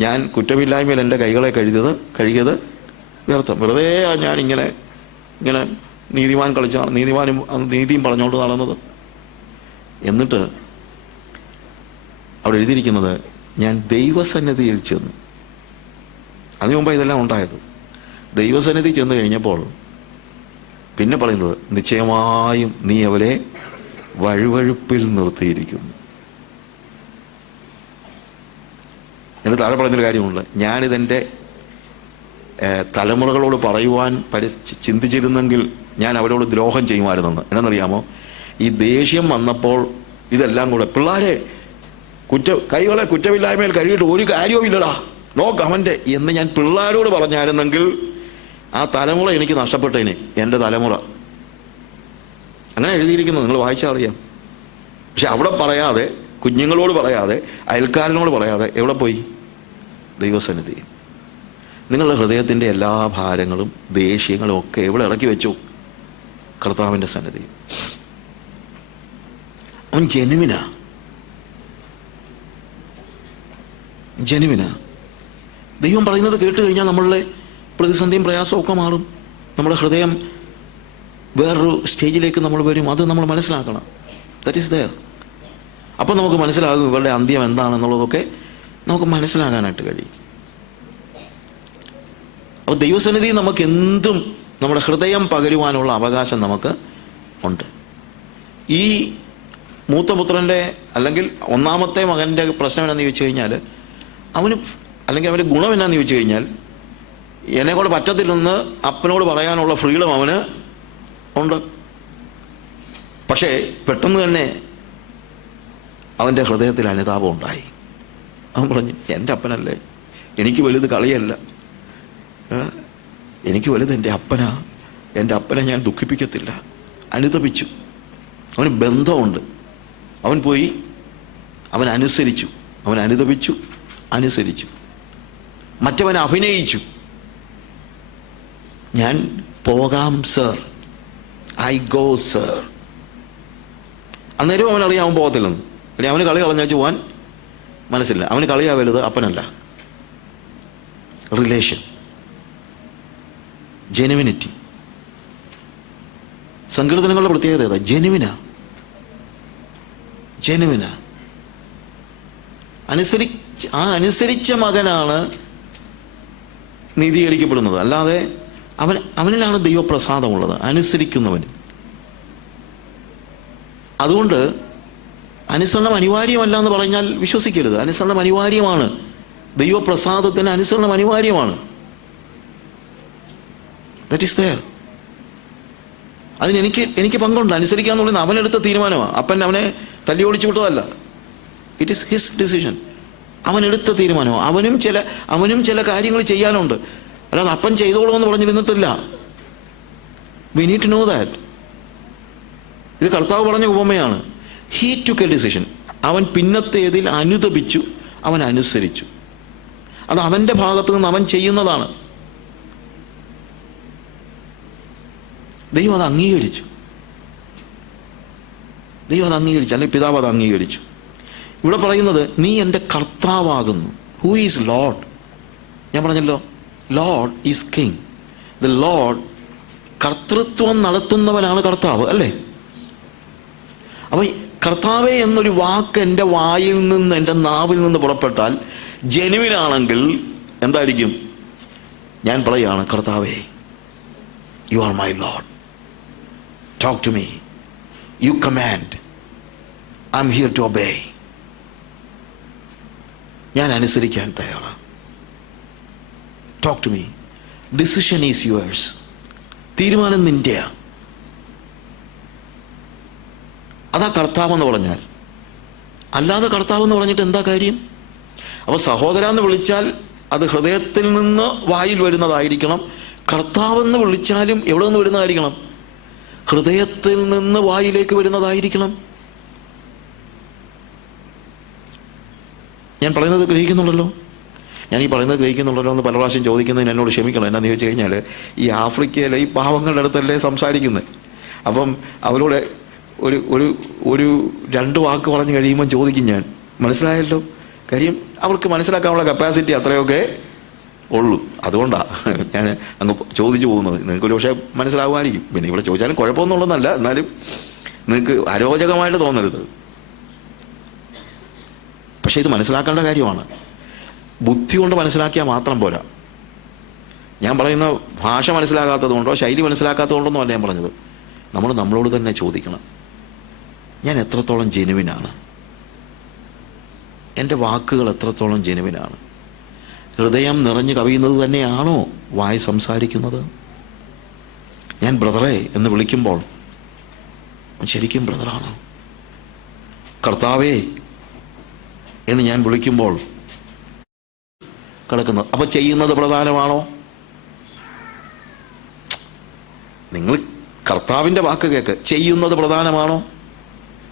ഞാൻ കുറ്റമില്ലായ്മയിൽ എൻ്റെ കൈകളെ കഴുകിയത് വ്യർത്ഥം. വെറുതെ ഞാൻ ഇങ്ങനെ നീതിമാൻ കളിച്ചാണ്, നീതിയും പറഞ്ഞുകൊണ്ട് നടന്നത്. എന്നിട്ട് അവിടെ എഴുതിയിരിക്കുന്നത്, ഞാൻ ദൈവസന്നിധിയിൽ ചെന്നു. അതിനു മുമ്പ് ഇതെല്ലാം ഉണ്ടായത്. ദൈവസന്നിധി ചെന്ന് കഴിഞ്ഞപ്പോൾ പിന്നെ പറയുന്നത്, നിശ്ചയമായും നീ അവരെ വഴുവഴുപ്പിൽ നിർത്തിയിരിക്കുന്നു. എന്നിട്ട് താഴെ പറയുന്നൊരു കാര്യമുണ്ട്, ഞാനിതെൻ്റെ തലമുറകളോട് പറയുവാൻ ചിന്തിച്ചിരുന്നെങ്കിൽ ഞാൻ അവരോട് ദ്രോഹം ചെയ്യുമായിരുന്നെന്ന്. എന്നറിയാമോ? ഈ ദേഷ്യം വന്നപ്പോൾ ഇതെല്ലാം കൂടെ, പിള്ളേരെ കൈകളെ കുറ്റമില്ലായ്മയിൽ കഴുകിയിട്ട് ഒരു കാര്യവും ഇല്ലടാ, നോക്ക് അവൻ്റെ എന്ന് ഞാൻ പിള്ളേരോട് പറഞ്ഞായിരുന്നെങ്കിൽ ആ തലമുറ എനിക്ക് നഷ്ടപ്പെട്ടേനെ, എൻ്റെ തലമുറ. അങ്ങനെ എഴുതിയിരിക്കുന്നത് നിങ്ങൾ വായിച്ചാൽ അറിയാം. പക്ഷെ അവിടെ പറയാതെ, കുഞ്ഞുങ്ങളോട് പറയാതെ, അയൽക്കാരനോട് പറയാതെ എവിടെ പോയി? ദൈവസന്നിധി. നിങ്ങളുടെ ഹൃദയത്തിൻ്റെ എല്ലാ ഭാരങ്ങളും ദേഷ്യങ്ങളും ഒക്കെ എവിടെ ഇറക്കി വെച്ചു? കർത്താവിൻ്റെ സന്നിധി. അവൻ ജനുവിനാ. ദൈവം പറയുന്നത് കേട്ട് കഴിഞ്ഞാൽ നമ്മളുടെ പ്രതിസന്ധിയും പ്രയാസവും ഒക്കെ മാറും. നമ്മുടെ ഹൃദയം വേറൊരു സ്റ്റേജിലേക്ക് നമ്മൾ വരും. അത് നമ്മൾ മനസ്സിലാക്കണം. That is there. അപ്പം നമുക്ക് മനസ്സിലാകും ഇവരുടെ അന്ത്യം എന്താണെന്നുള്ളതൊക്കെ നമുക്ക് മനസ്സിലാകാനായിട്ട് കഴിയും. അപ്പോൾ ദൈവസന്നിധി നമുക്ക് എന്തും നമ്മുടെ ഹൃദയം പകരുവാനുള്ള അവകാശം നമുക്ക് ഉണ്ട്. ഈ മൂത്തപുത്രൻ്റെ അല്ലെങ്കിൽ ഒന്നാമത്തെ മകൻ്റെ പ്രശ്നം എന്നാന്ന് ചോദിച്ചു കഴിഞ്ഞാൽ, അവൻ്റെ ഗുണം എന്നാന്ന് ചോദിച്ചു കഴിഞ്ഞാൽ, എന്നെക്കൊണ്ട് പറ്റത്തില്ലെന്ന് അപ്പനോട് പറയാനുള്ള ഫ്രീഡം അവന് ഉണ്ട്. പക്ഷേ പെട്ടെന്ന് തന്നെ അവൻ്റെ ഹൃദയത്തിൽ അനുതാപം ഉണ്ടായി. അവൻ പറഞ്ഞു, എൻ്റെ അപ്പനല്ലേ, എനിക്ക് വലുത് കളിയല്ല, എനിക്ക് വലുത് എൻ്റെ അപ്പനാ, എൻ്റെ അപ്പനെ ഞാൻ ദുഃഖിപ്പിക്കത്തില്ല. അനുതപിച്ചു. അവന് ബന്ധമുണ്ട്. അവൻ പോയി, അവൻ അനുസരിച്ചു, അവൻ അനുതപിച്ചു, അനുസരിച്ചു. മറ്റവൻ അഭിനയിച്ചു, ഞാൻ പോകാം സർ, ഐ ഗോ സർ. അന്നേരം അവനറിയാം അവൻ പോകത്തില്ലെന്ന്. പിന്നെ അവന് കളി കളഞ്ഞാച്ച് പോകാൻ മനസ്സില്ല. അവന് കളിയാ വലുത്, അപ്പനല്ല. Relation, genuinity. സങ്കീർത്തനങ്ങളുടെ പ്രത്യേകത ഏതാ? ജെനുവിനാ. അനുസരിച്ച മകനാണ് നീതീകരിക്കപ്പെടുന്നത്. അല്ലാതെ അവനിലാണ് ദൈവപ്രസാദമുള്ളത്, അനുസരിക്കുന്നവന്. അതുകൊണ്ട് അനുസരണം അനിവാര്യമല്ല എന്ന് പറഞ്ഞാൽ വിശ്വസിക്കരുത്. അനുസരണം അനിവാര്യമാണ്. ദൈവപ്രസാദത്തിന് അനുസരണം അനിവാര്യമാണ്. That is there. അതിന് എനിക്ക് പങ്കുണ്ട്. അനുസരിക്കാന്ന് പറയുന്നത് അവനെടുത്ത തീരുമാനമാണ്. അപ്പൻ അവനെ തല്ലി ഓടിച്ചു വിട്ടതല്ല. It is his decision. അവനെടുത്ത തീരുമാനമാണ്. അവനും ചില കാര്യങ്ങൾ ചെയ്യാനുണ്ട്. അല്ലാതെ അപ്പൻ ചെയ്തോളൂ എന്ന് പറഞ്ഞിരുന്നിട്ടില്ല. We need to know that. ഇത് കർത്താവ് പറഞ്ഞ ഉപമയാണ്. He took a decision. അവൻ പിന്നത്തേതിൽ അനുതപിച്ചു, അവൻ അനുസരിച്ചു. അത് അവൻ്റെ ഭാഗത്ത് നിന്ന് അവൻ ചെയ്യുന്നതാണ്. ദൈവം അത് അംഗീകരിച്ചു. അല്ലെങ്കിൽ പിതാവ് അത് അംഗീകരിച്ചു. ഇവിടെ പറയുന്നത് നീ എൻ്റെ കർത്താവാകുന്നു. Who is Lord? ഞാൻ പറഞ്ഞല്ലോ, Lord is king. The Lord കർത്തൃത്വം നടത്തുന്നവനാണ് കർത്താവ്, അല്ലേ? അപ്പം കർത്താവേ എന്നൊരു വാക്ക് എൻ്റെ വായിൽ നിന്ന്, എൻ്റെ നാവിൽ നിന്ന് പുറപ്പെട്ടാൽ ജെനുവിനാണെങ്കിൽ എന്തായിരിക്കും? ഞാൻ പറയുകയാണ്, കർത്താവേ, you are my Lord, talk to me, you command, I am here to obey. ഞാൻ അനുസരിക്കാൻ തയ്യാറാണ്. Talk to me, decision is yours. തീരുമാനം നിന്റെയാ. അതാ കർത്താവെന്ന് പറഞ്ഞാൽ. അല്ലാതെ കർത്താവെന്ന് പറഞ്ഞിട്ട് എന്താ കാര്യം? അപ്പോൾ സഹോദരാന്ന് വിളിച്ചാൽ അത് ഹൃദയത്തിൽ നിന്ന് വായിൽ വരുന്നതായിരിക്കണം. കർത്താവെന്ന് വിളിച്ചാലും എവിടെ നിന്ന് വരുന്നതായിരിക്കണം? ഹൃദയത്തിൽ നിന്ന് വായിലേക്ക് വരുന്നതായിരിക്കണം. ഞാൻ പറയുന്നത് ഗ്രഹിക്കുന്നുണ്ടല്ലോ? ഞാൻ ഈ പറയുന്നത് ഗ്രഹിക്കുന്നുണ്ടല്ലോ എന്ന് പല പ്രാവശ്യം ചോദിക്കുന്നതിന് എന്നോട് ക്ഷമിക്കണം. എന്നാന്ന് ചോദിച്ചു കഴിഞ്ഞാൽ, ഈ ആഫ്രിക്കയിലെ ഈ പാവങ്ങളുടെ അടുത്തല്ലേ സംസാരിക്കുന്നത്. അപ്പം അവരോട് ഒരു 2 വാക്ക് പറഞ്ഞു കഴിയുമ്പോൾ ചോദിക്കും ഞാൻ, മനസ്സിലായല്ലോ? കാര്യം അവർക്ക് മനസ്സിലാക്കാനുള്ള കപ്പാസിറ്റി അത്രയൊക്കെ ഉള്ളൂ. അതുകൊണ്ടാണ് ഞാൻ അങ്ങ് ചോദിച്ചു പോകുന്നത്. നിങ്ങൾക്ക് ഒരു പക്ഷേ മനസ്സിലാകുമായിരിക്കും. പിന്നെ ഇവിടെ ചോദിച്ചാലും കുഴപ്പമൊന്നുള്ളതല്ല, എന്നാലും നിങ്ങൾക്ക് അരോചകമായിട്ട് തോന്നരുത്. പക്ഷേ ഇത് മനസ്സിലാക്കേണ്ട കാര്യമാണ്. ബുദ്ധി കൊണ്ട് മനസ്സിലാക്കിയാൽ മാത്രം പോരാ. ഞാൻ പറയുന്ന ഭാഷ മനസ്സിലാക്കാത്തത് കൊണ്ടോ ശൈലി മനസ്സിലാക്കാത്തത് കൊണ്ടൊന്നും അല്ല ഞാൻ പറഞ്ഞത്. നമ്മൾ നമ്മളോട് തന്നെ ചോദിക്കണം, ഞാൻ എത്രത്തോളം ജെനുവിനാണ്? എൻ്റെ വാക്കുകൾ എത്രത്തോളം ജെനുവിനാണ്? ഹൃദയം നിറഞ്ഞു കവിയുന്നത് തന്നെയാണോ വായി സംസാരിക്കുന്നത്? ഞാൻ ബ്രദറെ എന്ന് വിളിക്കുമ്പോൾ ശരിക്കും ബ്രദറാണ്? കർത്താവേ എന്ന് ഞാൻ വിളിക്കുമ്പോൾ കിടക്കുന്നത് അപ്പൊ ചെയ്യുന്നത് പ്രധാനമാണോ? നിങ്ങൾ കർത്താവിൻ്റെ വാക്ക് കേൾക്ക്. ചെയ്യുന്നത് പ്രധാനമാണോ?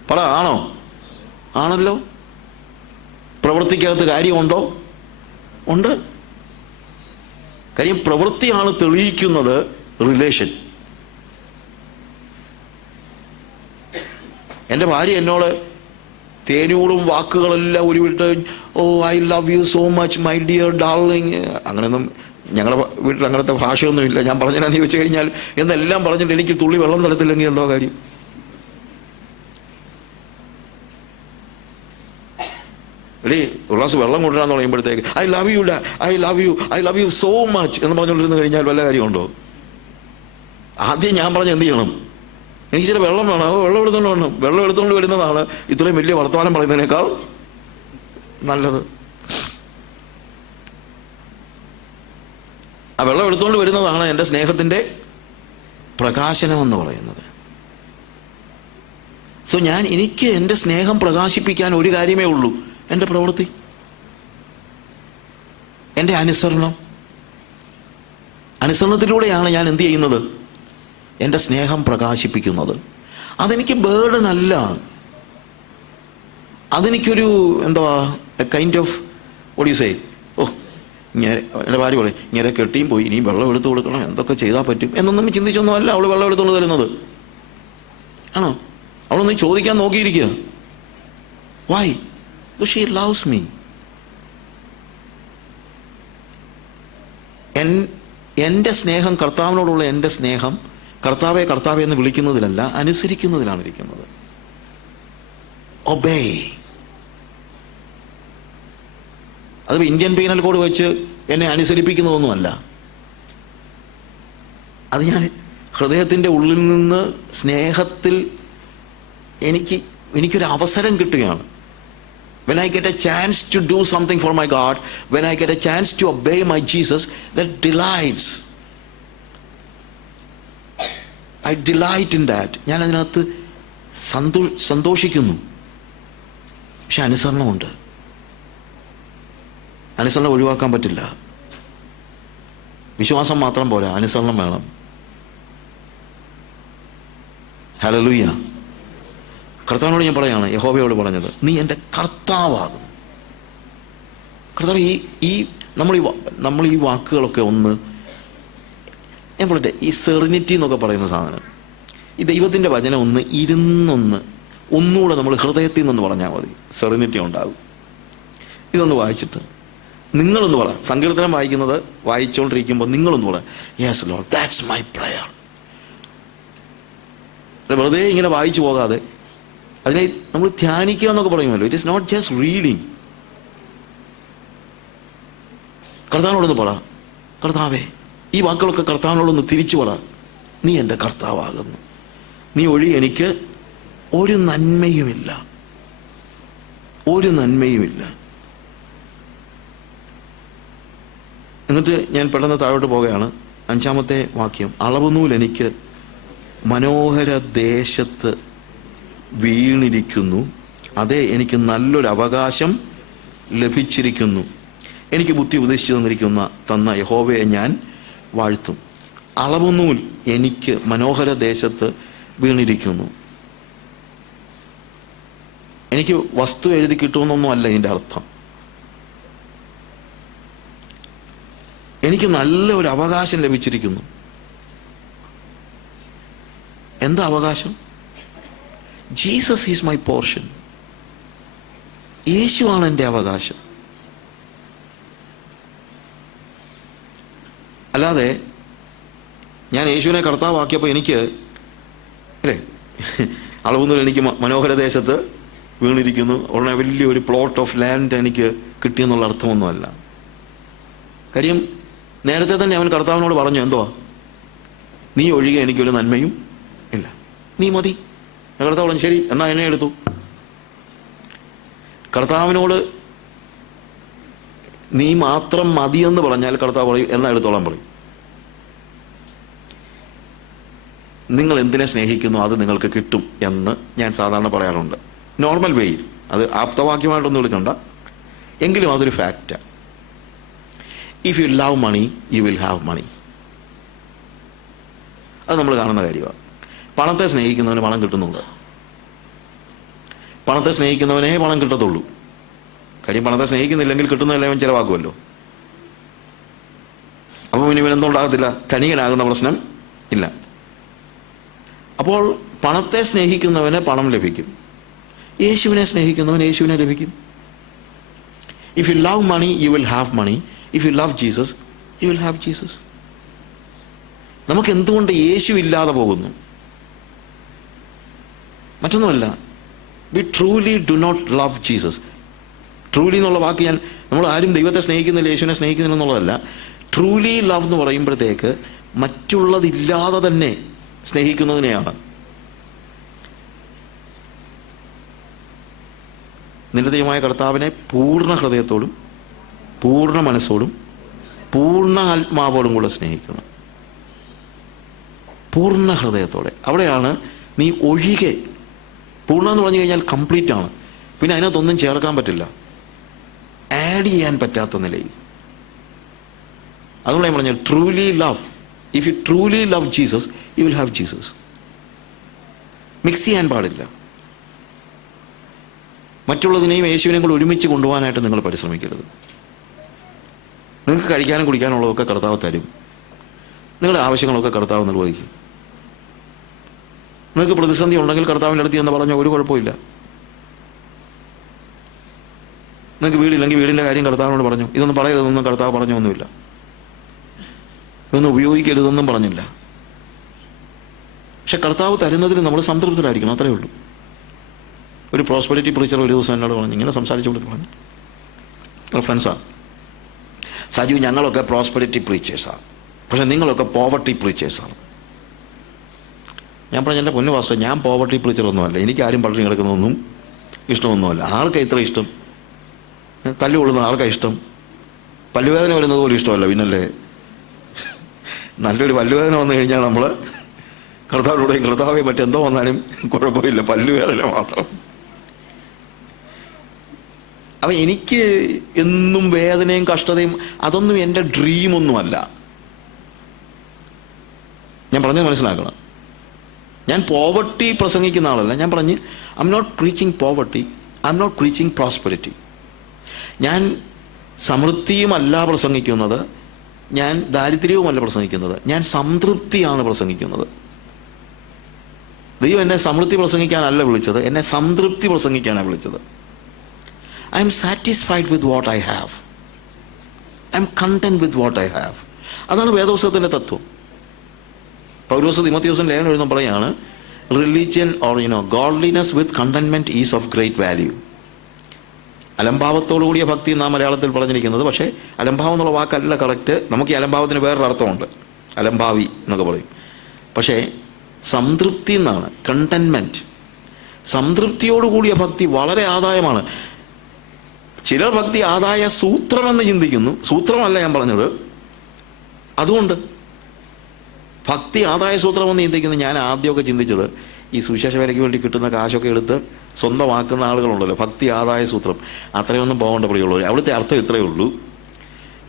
പറ, ആണോ? ആണല്ലോ. പ്രവൃത്തിക്കകത്ത് കാര്യമുണ്ടോ? ഉണ്ട്. കാര്യം പ്രവൃത്തിയാണ് തെളിയിക്കുന്നത് റിലേഷൻ. എൻ്റെ ഭാര്യ എന്നോട് തേനൂറും വാക്കുകളെല്ലാം ഉരുവിട്ട്, oh I love you so much my dear darling, അങ്ങനെയൊന്നും ഞങ്ങളുടെ വീട്ടിൽ അങ്ങനത്തെ ഭാഷയൊന്നുമില്ല. ഞാൻ പറഞ്ഞതെന്ന് ചോദിച്ചു കഴിഞ്ഞാൽ എന്നെല്ലാം പറഞ്ഞിട്ട് എനിക്ക് തുള്ളി വെള്ളം തരത്തില്ലെങ്കിൽ എന്തോ കാര്യം? എടീ ഒരു ഗ്ലാസ് വെള്ളം കൊണ്ടുവരാന്ന് പറയുമ്പോഴത്തേക്ക് ഐ ലവ് യു ഡാ, I love U, I love you so much എന്ന് പറഞ്ഞുകൊണ്ടിരുന്ന് കഴിഞ്ഞാൽ വല്ല കാര്യമുണ്ടോ? ആദ്യം ഞാൻ പറഞ്ഞ് എന്ത് ചെയ്യണം? എനിക്ക് ചില വെള്ളം വേണം, വെള്ളം എടുത്തുകൊണ്ട് വേണം. വെള്ളം എടുത്തുകൊണ്ട് വരുന്നതാണ് ഇത്രയും വലിയ വർത്തമാനം പറയുന്നതിനേക്കാൾ നല്ലത്. ആ വെള്ളം എടുത്തുകൊണ്ട് വരുന്നതാണ് എൻ്റെ സ്നേഹത്തിൻ്റെ പ്രകാശനമെന്ന് പറയുന്നത്. സോ എനിക്ക് എൻ്റെ സ്നേഹം പ്രകാശിപ്പിക്കാൻ ഒരു കാര്യമേ ഉള്ളൂ, എൻ്റെ പ്രവൃത്തി, എൻ്റെ അനുസരണത്തിലൂടെയാണ് ഞാൻ എന്ത് ചെയ്യുന്നത്? എൻ്റെ സ്നേഹം പ്രകാശിപ്പിക്കുന്നത്. അതെനിക്ക് ബേർഡൻ അല്ല. അതെനിക്കൊരു എന്തുവാ kind of what you say, oh ഞാൻ എൻ്റെ ഭാര്യ പറയും ഇങ്ങനെ കെട്ടിയും പോയി ഇനിയും വെള്ളം എടുത്തു കൊടുക്കണം, എന്തൊക്കെ ചെയ്താൽ പറ്റും എന്നൊന്നും ചിന്തിച്ചൊന്നും അല്ല അവൾ വെള്ളം എടുത്തുകൊണ്ട് തരുന്നത്. ആണോ? അവളൊന്ന് ചോദിക്കാൻ നോക്കിയിരിക്കുക. Why? Because she loves me. എൻ്റെ സ്നേഹം, കർത്താവിനോടുള്ള എൻ്റെ സ്നേഹം കർത്താവെ കർത്താവെ എന്ന് വിളിക്കുന്നതിലല്ല, അനുസരിക്കുന്നതിലാണ് ഇരിക്കുന്നത്. ഒബേ. അത് ഇന്ത്യൻ പീനൽ കോഡ് വെച്ച് എന്നെ അനുസരിപ്പിക്കുന്നതൊന്നുമല്ല. അത് ഞാൻ ഹൃദയത്തിൻ്റെ ഉള്ളിൽ നിന്ന് സ്നേഹത്തിൽ എനിക്കൊരു അവസരം കിട്ടുകയാണ്. When I get a chance to do something for my God, when I get a chance to obey my Jesus, that delights. I delight in that. ഞാൻ അതിനകത്ത് സന്തോഷിക്കുന്നു. പക്ഷെ അനുസരണമുണ്ട്. അനുസരണം ഒഴിവാക്കാൻ പറ്റില്ല. വിശ്വാസം മാത്രം പോരാ, അനുസരണം വേണം. ഹല്ലേലൂയ. കർത്താവിനോട് ഞാൻ പറയാണ്, യഹോവയോട് പറഞ്ഞത്, നീ എൻ്റെ കർത്താവാകും. കർത്താവ് നമ്മൾ ഈ വാക്കുകളൊക്കെ ഒന്ന് ഞാൻ പറയട്ടെ, ഈ സെറിനിറ്റി എന്നൊക്കെ പറയുന്ന സാധനം, ഈ ദൈവത്തിൻ്റെ വചനം ഒന്ന് ഒന്നുകൂടെ നമ്മൾ ഹൃദയത്തിൽ നിന്ന് പറഞ്ഞാൽ മതി, സെറിനിറ്റി ഉണ്ടാകും. ഇതൊന്ന് വായിച്ചിട്ട് നിങ്ങളൊന്ന് പറ. സങ്കീർത്തനം വായിച്ചുകൊണ്ടിരിക്കുമ്പോൾ നിങ്ങളൊന്ന് പറ, yes Lord, that's my prayer. വെറുതെ ഇങ്ങനെ വായിച്ചു പോകാതെ അതിനെ നമ്മൾ ധ്യാനിക്കുക എന്നൊക്കെ പറയുമല്ലോ. It is not just reading. കർത്താവിനോടൊന്ന് പറ, കർത്താവേ, ഈ വാക്കുകളൊക്കെ കർത്താവിനോടൊന്ന് തിരിച്ചു പറ. നീ എൻ്റെ കർത്താവാകുന്നു, നീ ഒഴി എനിക്ക് ഒരു നന്മയുമില്ല, ഒരു നന്മയുമില്ല. എന്നിട്ട് ഞാൻ പെട്ടെന്ന് താഴോട്ട് പോവുകയാണ്. 5-ാമത്തെ വാക്യം, അളവുനൂൽ എനിക്ക് മനോഹര ദേശത്ത് വീണിരിക്കുന്നു, അതെ എനിക്ക് നല്ലൊരു അവകാശം ലഭിച്ചിരിക്കുന്നു. എനിക്ക് ബുദ്ധി ഉപദേശിച്ചു തന്ന യഹോവയെ ഞാൻ വാഴ്ത്തും. അളവുനൂൽ എനിക്ക് മനോഹര ദേശത്ത് വീണിരിക്കുന്നു. എനിക്ക് വസ്തു എഴുതി കിട്ടുമെന്നൊന്നും അല്ല ഇതിൻ്റെ അർത്ഥം. എനിക്ക് നല്ല ഒരു അവകാശം ലഭിച്ചിരിക്കുന്നു. എന്താ അവകാശം? Jesus is my portion. യേശുവാണ് എൻ്റെ അവകാശം. അല്ലാതെ ഞാൻ യേശുവിനെ കർത്താവാക്കിയപ്പോൾ എനിക്ക് അല്ലേ അളവുന്നൂൽ എനിക്ക് മനോഹര ദേശത്ത് വീണിരിക്കുന്നു, ഉടനെ വലിയൊരു പ്ലോട്ട് ഓഫ് ലാൻഡ് എനിക്ക് കിട്ടിയെന്നുള്ള അർത്ഥമൊന്നുമല്ല. കാര്യം നേരത്തെ തന്നെ അവൻ കർത്താവിനോട് പറഞ്ഞു, എന്തുവാ, നീ ഒഴികെ എനിക്കൊരു നന്മയും ഇല്ല, നീ മതി. കർത്താവ് പറഞ്ഞു, ശരി എന്നാ എന്നെ എടുത്തു. കർത്താവിനോട് നീ മാത്രം മതിയെന്ന് പറഞ്ഞാൽ കർത്താവ് പറയും, എന്നാ എടുത്തോളാൻ പറയും. നിങ്ങൾ എന്തിനെ സ്നേഹിക്കുന്നു അത് നിങ്ങൾക്ക് കിട്ടും എന്ന് ഞാൻ സാധാരണ പറയാറുണ്ട്, നോർമൽ വേയിൽ. അത് ആപ്തവാക്യമായിട്ടൊന്നും എടുക്കണ്ട, എങ്കിലും അതൊരു ഫാക്റ്റാണ്. If you love money you will have money. അത് നമ്മൾ കാണുന്ന കാര്യമാണ്. പണത്തെ സ്നേഹിക്കുന്നവന് പണം കിട്ടുന്നുണ്ട്. പണത്തെ സ്നേഹിക്കുന്നവനേ പണം കിട്ടത്തുള്ളൂ. കാര്യം പണത്തെ സ്നേഹിക്കുന്നില്ലെങ്കിൽ കിട്ടുന്നതെല്ലാം അവൻ ചിലവാക്കുമല്ലോ. അപ്പം ഇവനെന്തുണ്ടാകത്തില്ല, ധനികനാകുന്ന പ്രശ്നം ഇല്ല. അപ്പോൾ പണത്തെ സ്നേഹിക്കുന്നവന് പണം ലഭിക്കും, യേശുവിനെ സ്നേഹിക്കുന്നവൻ യേശുവിനെ ലഭിക്കും. If you love money you will have money. If you love Jesus you will have Jesus. നമുക്ക് എന്തുകൊണ്ട് യേശു ഇല്ലാതെ പോകുന്നു? മറ്റൊന്നുമല്ല, we truly do not love Jesus. Truly എന്നുള്ള വാക്ക് നമ്മൾ ആരും ദൈവത്തെ സ്നേഹിക്കുന്നില്ല, യേശുവിനെ സ്നേഹിക്കുന്നില്ല എന്നുള്ളതല്ല. ട്രൂലി ലവ് എന്ന് പറയുമ്പോഴത്തേക്ക് മറ്റുള്ളതില്ലാതെ തന്നെ സ്നേഹിക്കുന്നതിനെയാണ്. നിന്റെ ദൈവമായ കർത്താവിനെ പൂർണ്ണ ഹൃദയത്തോടും പൂർണ്ണ മനസ്സോടും പൂർണ്ണ ആത്മാവോടും കൂടെ സ്നേഹിക്കണം. പൂർണ്ണ ഹൃദയത്തോടെ. അവിടെയാണ് നീ ഒഴികെ. പൂർണ്ണ എന്ന് പറഞ്ഞു കഴിഞ്ഞാൽ കംപ്ലീറ്റ് ആണ്. പിന്നെ അതിനകത്തൊന്നും ചേർക്കാൻ പറ്റില്ല, ആഡ് ചെയ്യാൻ പറ്റാത്ത നിലയിൽ. അതുകൊണ്ട് ഞാൻ പറഞ്ഞു, truly love. If you truly love Jesus you will have Jesus. Mix ചെയ്യാൻ പാടില്ല. മറ്റുള്ളതിനെയും യേശുവിനെയും കൂടെ ഒരുമിച്ച് കൊണ്ടുപോകാനായിട്ട് നിങ്ങൾ പരിശ്രമിക്കരുത്. നിങ്ങൾക്ക് കഴിക്കാനും കുടിക്കാനുള്ളതൊക്കെ കർത്താവ് തരും. നിങ്ങളുടെ ആവശ്യങ്ങളൊക്കെ കർത്താവ് നിർവഹിക്കും. നിങ്ങൾക്ക് പ്രതിസന്ധി ഉണ്ടെങ്കിൽ കർത്താവിൻ്റെ അടുത്ത് എന്ന് പറഞ്ഞാൽ ഒരു കുഴപ്പമില്ല. നിങ്ങൾക്ക് വീടില്ലെങ്കിൽ വീടിൻ്റെ കാര്യം കർത്താവിനോട് പറഞ്ഞു. ഇതൊന്നും പറയരുതെന്നും കർത്താവ് പറഞ്ഞൊന്നുമില്ല. ഇതൊന്നും ഉപയോഗിക്കരുതെന്നും പറഞ്ഞില്ല. പക്ഷെ കർത്താവ് തരുന്നതിൽ നമ്മൾ സംതൃപ്തരായിരിക്കണം, അത്രയേ ഉള്ളൂ. ഒരു പ്രോസ്പെരിറ്റി പ്രീച്ചർ ഒരു ദിവസം എന്നോട് പറഞ്ഞു, ഇങ്ങനെ സംസാരിച്ചു കൊടുത്ത് പറഞ്ഞു, ഫ്രണ്ട്സാണ് സാജു, ഞങ്ങളൊക്കെ പ്രോസ്പെരിറ്റി പ്രീച്ചേഴ്സാണ്, പക്ഷെ നിങ്ങളൊക്കെ പോവർട്ടി പ്രീച്ചേഴ്സാണ്. ഞാൻ പറഞ്ഞു, എൻ്റെ പൊന്നു പാസ്റ്റർ, ഞാൻ പോവർട്ടി പ്രീച്ചറൊന്നുമല്ല, എനിക്ക് ആരും പട്ടിണി കിടക്കുന്നതൊന്നും ഇഷ്ടമൊന്നുമല്ല. ആർക്കാ ഇത്ര ഇഷ്ടം? തല്ലുകൊള്ളുന്ന ആർക്കാ ഇഷ്ടം? പല്ലുവേദന വരുന്നത് പോലും ഇഷ്ടമല്ല. പിന്നല്ലേ നല്ലൊരു പല്ലുവേദന വന്നു കഴിഞ്ഞാൽ നമ്മൾ കർത്താവിനോടെയും കർത്താവെ മറ്റെന്തോ വന്നാലും കുഴപ്പമില്ല, പല്ലുവേദന മാത്രം. അപ്പം എനിക്ക് എന്നും വേദനയും കഷ്ടതയും അതൊന്നും എൻ്റെ ഡ്രീമൊന്നുമല്ല. ഞാൻ പറഞ്ഞത് മനസ്സിലാക്കണം. ഞാൻ പോവർട്ടി പ്രസംഗിക്കുന്ന ആളല്ല. ഞാൻ പറഞ്ഞ് I M not preaching poverty, I M not preaching prosperity. ഞാൻ സമൃദ്ധിയുമല്ല പ്രസംഗിക്കുന്നത്, ഞാൻ ദാരിദ്ര്യവുമല്ല പ്രസംഗിക്കുന്നത്, ഞാൻ സംതൃപ്തിയാണ് പ്രസംഗിക്കുന്നത്. ദൈവം എന്നെ സമൃദ്ധി പ്രസംഗിക്കാനല്ല വിളിച്ചത്, എന്നെ സംതൃപ്തി പ്രസംഗിക്കാനാണ് വിളിച്ചത്. I'm satisfied with what I have. I'm content with what I have. അതാണ് വേദപുസ്തകത്തിൻ്റെ തത്വം. പൗലോസ് തിമോഥെയോസിന് ലേഖനം എഴുതുമ്പോൾ പറയാണ്, religion or godliness with contentment is of great value. അലംഭാവത്തോടു കൂടിയ ഭക്തി എന്നാണ് മലയാളത്തിൽ പറഞ്ഞിരിക്കുന്നത്. പക്ഷേ അലംഭാവം എന്നുള്ള വാക്കല്ല കറക്റ്റ്. നമുക്ക് ഈ അലംഭാവത്തിന് വേറൊരു അർത്ഥമുണ്ട്, അലംഭാവി എന്നൊക്കെ പറയും. പക്ഷേ സംതൃപ്തി എന്നാണ്, കണ്ടന്റ്മെന്റ്. സംതൃപ്തിയോടുകൂടിയ ഭക്തി വളരെ ആദായമാണ്. ചിലർ ഭക്തി ആദായ സൂത്രമെന്ന് ചിന്തിക്കുന്നു. സൂത്രമല്ല ഞാൻ പറഞ്ഞത്. അതുകൊണ്ട് ഭക്തി ആദായ സൂത്രമെന്ന് ചിന്തിക്കുന്നത് ഞാൻ ആദ്യമൊക്കെ ചിന്തിച്ചത് ഈ സുവിശേഷ വേലയ്ക്ക് വേണ്ടി കിട്ടുന്ന കാശൊക്കെ എടുത്ത് സ്വന്തമാക്കുന്ന ആളുകളുണ്ടല്ലോ, ഭക്തി ആദായ സൂത്രം. അത്രയൊന്നും പോകേണ്ട പ്രിയുള്ളൂ. അവിടുത്തെ അർത്ഥം ഇത്രയേ ഉള്ളൂ,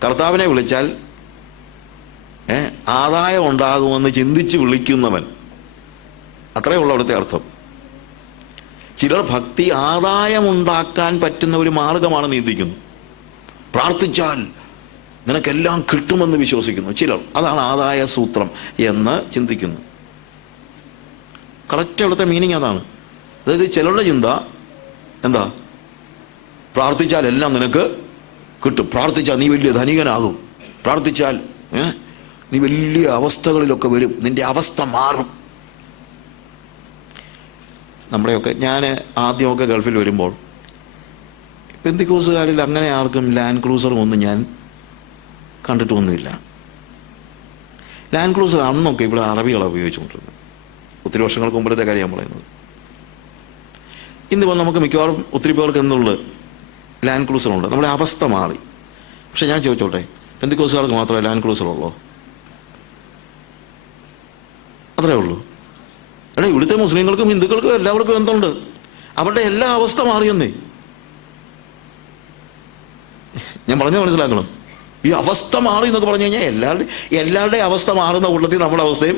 കർത്താവിനെ വിളിച്ചാൽ ആദായം ഉണ്ടാകുമെന്ന് ചിന്തിച്ച് വിളിക്കുന്നവൻ, അത്രയേ ഉള്ളൂ അവിടുത്തെ അർത്ഥം. ചിലർ ഭക്തി ആദായമുണ്ടാക്കാൻ പറ്റുന്ന ഒരു മാർഗമാണെന്ന് ചിന്തിക്കുന്നു. പ്രാർത്ഥിച്ചാൽ നിനക്കെല്ലാം കിട്ടുമെന്ന് വിശ്വസിക്കുന്നു ചിലർ. അതാണ് ആദായ സൂത്രം എന്ന് ചിന്തിക്കുന്നു. കറക്റ്റ് അവിടുത്തെ മീനിങ് അതാണ്. അതായത് ചിലരുടെ ചിന്ത എന്താ, പ്രാർത്ഥിച്ചാൽ എല്ലാം നിനക്ക് കിട്ടും, പ്രാർത്ഥിച്ചാൽ നീ വലിയ ധനികനാകും, പ്രാർത്ഥിച്ചാൽ നീ വലിയ അവസ്ഥകളിലൊക്കെ വരും, നിന്റെ അവസ്ഥ മാറും. നമ്മുടെയൊക്കെ, ഞാൻ ആദ്യമൊക്കെ ഗൾഫിൽ വരുമ്പോൾ പെന്തിക്കോസുകാരിൽ അങ്ങനെ ആർക്കും ലാൻഡ് ക്രൂസറും ഒന്നും ഞാൻ കണ്ടിട്ടൊന്നുമില്ല. ലാൻഡ് ക്രൂസർ അന്നൊക്കെ ഇവിടെ അറബികളാണ് ഉപയോഗിച്ചുകൊണ്ടിരുന്നത്. ഒത്തിരി വർഷങ്ങൾക്ക് മുമ്പത്തെ കാര്യം ഞാൻ പറയുന്നത്. ഇന്നിപ്പോൾ നമുക്ക് മിക്കവാറും ഒത്തിരി പേർക്ക് എന്നുള്ളത് ലാൻഡ് ക്രൂസറുണ്ട്. നമ്മുടെ അവസ്ഥ മാറി. പക്ഷെ ഞാൻ ചോദിച്ചോട്ടെ, പെന്തിക്കോസുകാർക്ക് മാത്രമേ ലാൻഡ് ക്രൂസറുള്ളൂ? അത്രേ ഉള്ളൂ? എടാ, ഇവിടുത്തെ മുസ്ലിങ്ങൾക്കും ഹിന്ദുക്കൾക്കും എല്ലാവർക്കും എന്തുണ്ട്? അവരുടെ എല്ലാ അവസ്ഥ മാറിയെന്നേ. ഞാൻ പറഞ്ഞത് മനസ്സിലാക്കണം. ഈ അവസ്ഥ മാറി എന്നൊക്കെ പറഞ്ഞു കഴിഞ്ഞാൽ എല്ലാവരുടെയും അവസ്ഥ മാറുന്ന കൂട്ടത്തിൽ നമ്മുടെ അവസ്ഥയും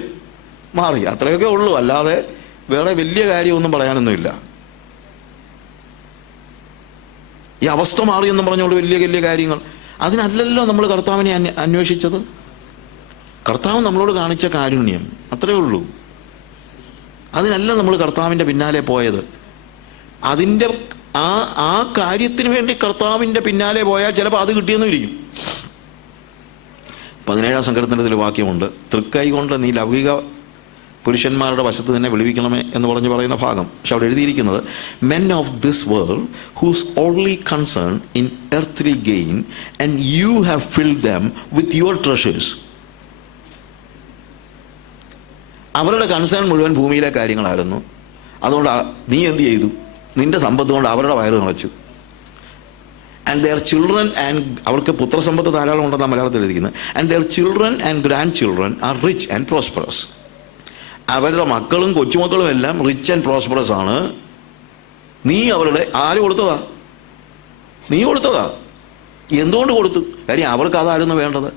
മാറി, അത്രയൊക്കെ ഉള്ളൂ. അല്ലാതെ വേറെ വലിയ കാര്യമൊന്നും പറയാനൊന്നുമില്ല. ഈ അവസ്ഥ മാറി എന്നും പറഞ്ഞുകൊണ്ട് വലിയ വലിയ കാര്യങ്ങൾ, അതിനല്ലല്ലോ നമ്മൾ കർത്താവിനെ അന്വേഷിച്ചത്. കർത്താവ് നമ്മളോട് കാണിച്ച കാരുണ്യം, അത്രയേ ഉള്ളൂ. അതിനല്ല നമ്മൾ കർത്താവിൻ്റെ പിന്നാലെ പോയത്. അതിൻ്റെ ആ കാര്യത്തിന് വേണ്ടി കർത്താവിൻ്റെ പിന്നാലെ പോയാൽ ചിലപ്പോൾ അത് കിട്ടിയെന്നും ഇരിക്കും. 17-ാം സങ്കീർത്തനത്തിൽ വാക്യമുണ്ട്, തൃക്കൈ കൊണ്ട് നീ ലൗകിക പുരുഷന്മാരുടെ വശത്ത് തന്നെ വിളിവിക്കണമേ എന്ന് പറയുന്ന ഭാഗം. പക്ഷെ അവിടെ എഴുതിയിരിക്കുന്നത്, men of this world whose only concern in earthly gain and you have filled them with your treasures. അവരുടെ കൺസേൺ മുഴുവൻ ഭൂമിയിലെ കാര്യങ്ങളായിരുന്നു. അതുകൊണ്ട് നീ എന്ത് ചെയ്തു? നിന്റെ സമ്പത്ത് കൊണ്ട് അവരുടെ വയറ് നിറച്ചു. ആൻഡ് ദെയർ ചിൽഡ്രൻ ആൻഡ്, അവർക്ക് പുത്രസമ്പത്ത് ധാരാളം ഉണ്ടെന്നാണ് മലയാളത്തിൽ എഴുതിയിരിക്കുന്നത്. And their children and grand children are rich and prosperous. അവരുടെ മക്കളും കൊച്ചുമക്കളും എല്ലാം റിച്ച് ആൻഡ് പ്രോസ്പെറസ് ആണ്. നീ അവരുടെ, ആര് കൊടുത്തതാ? നീ കൊടുത്തതാ. എന്തുകൊണ്ട് കൊടുത്തു? കാര്യം അവർക്ക് അതായിരുന്നു വേണ്ടത്.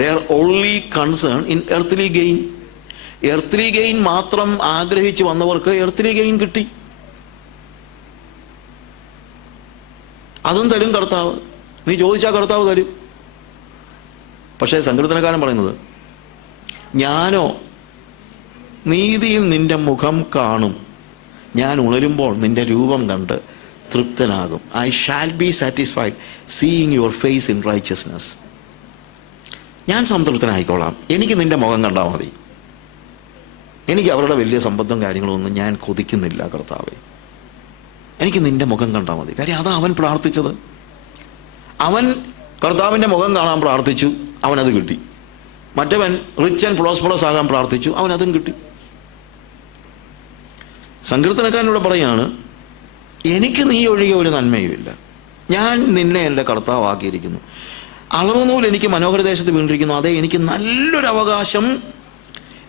They are only concern in earthly gain. Earthly gain മാത്രം ആഗ്രഹിച്ച് വന്നവർക്ക് എർത്ത്ലി ഗെയിൻ കിട്ടി. അതും തരും കർത്താവ്. നീ ചോദിച്ചാൽ കർത്താവ് തരും. പക്ഷേ സങ്കീർത്തനക്കാരൻ പറയുന്നത്, ഞാനോ നീതിയിൽ നിന്റെ മുഖം കാണും, ഞാൻ ഉണരുമ്പോൾ നിന്റെ രൂപം കണ്ട് തൃപ്തനാകും. I shall be satisfied seeing your face in righteousness. ഞാൻ സംതൃപ്തനായിക്കോളാം, എനിക്ക് നിന്റെ മുഖം കണ്ടാൽ മതി. എനിക്ക് അവരുടെ വലിയ സമ്പത്തും കാര്യങ്ങളും ഒന്നും ഞാൻ കൊതിക്കുന്നില്ല കർത്താവേ, എനിക്ക് നിന്റെ മുഖം കണ്ടാൽ മതി. കാര്യം അതാ അവൻ പ്രാർത്ഥിച്ചത്. അവൻ കർത്താവിൻ്റെ മുഖം കാണാൻ പ്രാർത്ഥിച്ചു, അവനത് കിട്ടി. മറ്റവൻ റിച്ച് ആൻഡ് പ്രോസ്പെറസ് ആകാൻ പ്രാർത്ഥിച്ചു, അവനതും കിട്ടി. സങ്കീർത്തനക്കാരനോട് പറയാണ്, എനിക്ക് നീ ഒഴികെ ഒരു നന്മയുമില്ല, ഞാൻ നിന്നെ എൻ്റെ കർത്താവാക്കിയിരിക്കുന്നു. അളവുനൂൽ എനിക്ക് മനോഹരദേശത്ത് വീണ്ടിരിക്കുന്നു, അതേ എനിക്ക് നല്ലൊരു അവകാശം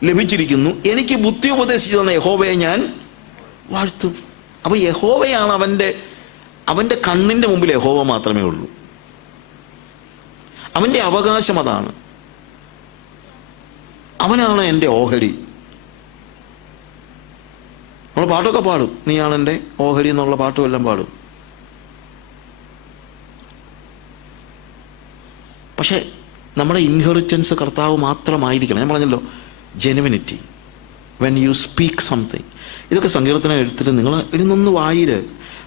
ലഭിച്ചിരിക്കുന്നു. എനിക്ക് ബുദ്ധി ഉപദേശിച്ചു തന്ന യഹോവയെ ഞാൻ വാഴ്ത്തും. അപ്പൊ യഹോവയാണ് അവൻ്റെ കണ്ണിൻ്റെ മുമ്പിൽ യഹോവ മാത്രമേ ഉള്ളൂ. അവൻ്റെ അവകാശം അതാണ്. അവനാണ് എൻ്റെ ഓഹരി. നമ്മൾ പാട്ടൊക്കെ പാടും, നീയാണ് എൻ്റെ ഓഹരി എന്നുള്ള പാട്ടും എല്ലാം പാടും. പക്ഷെ നമ്മുടെ ഇൻഹെറിറ്റൻസ് കർത്താവ് മാത്രമായിരിക്കണം. ഞാൻ പറഞ്ഞല്ലോ, genuinity. When you speak something. ഇതൊക്കെ സങ്കീർത്തന എഴുത്തിൽ നിങ്ങൾ ഇരുന്നൊന്ന് വായിര്.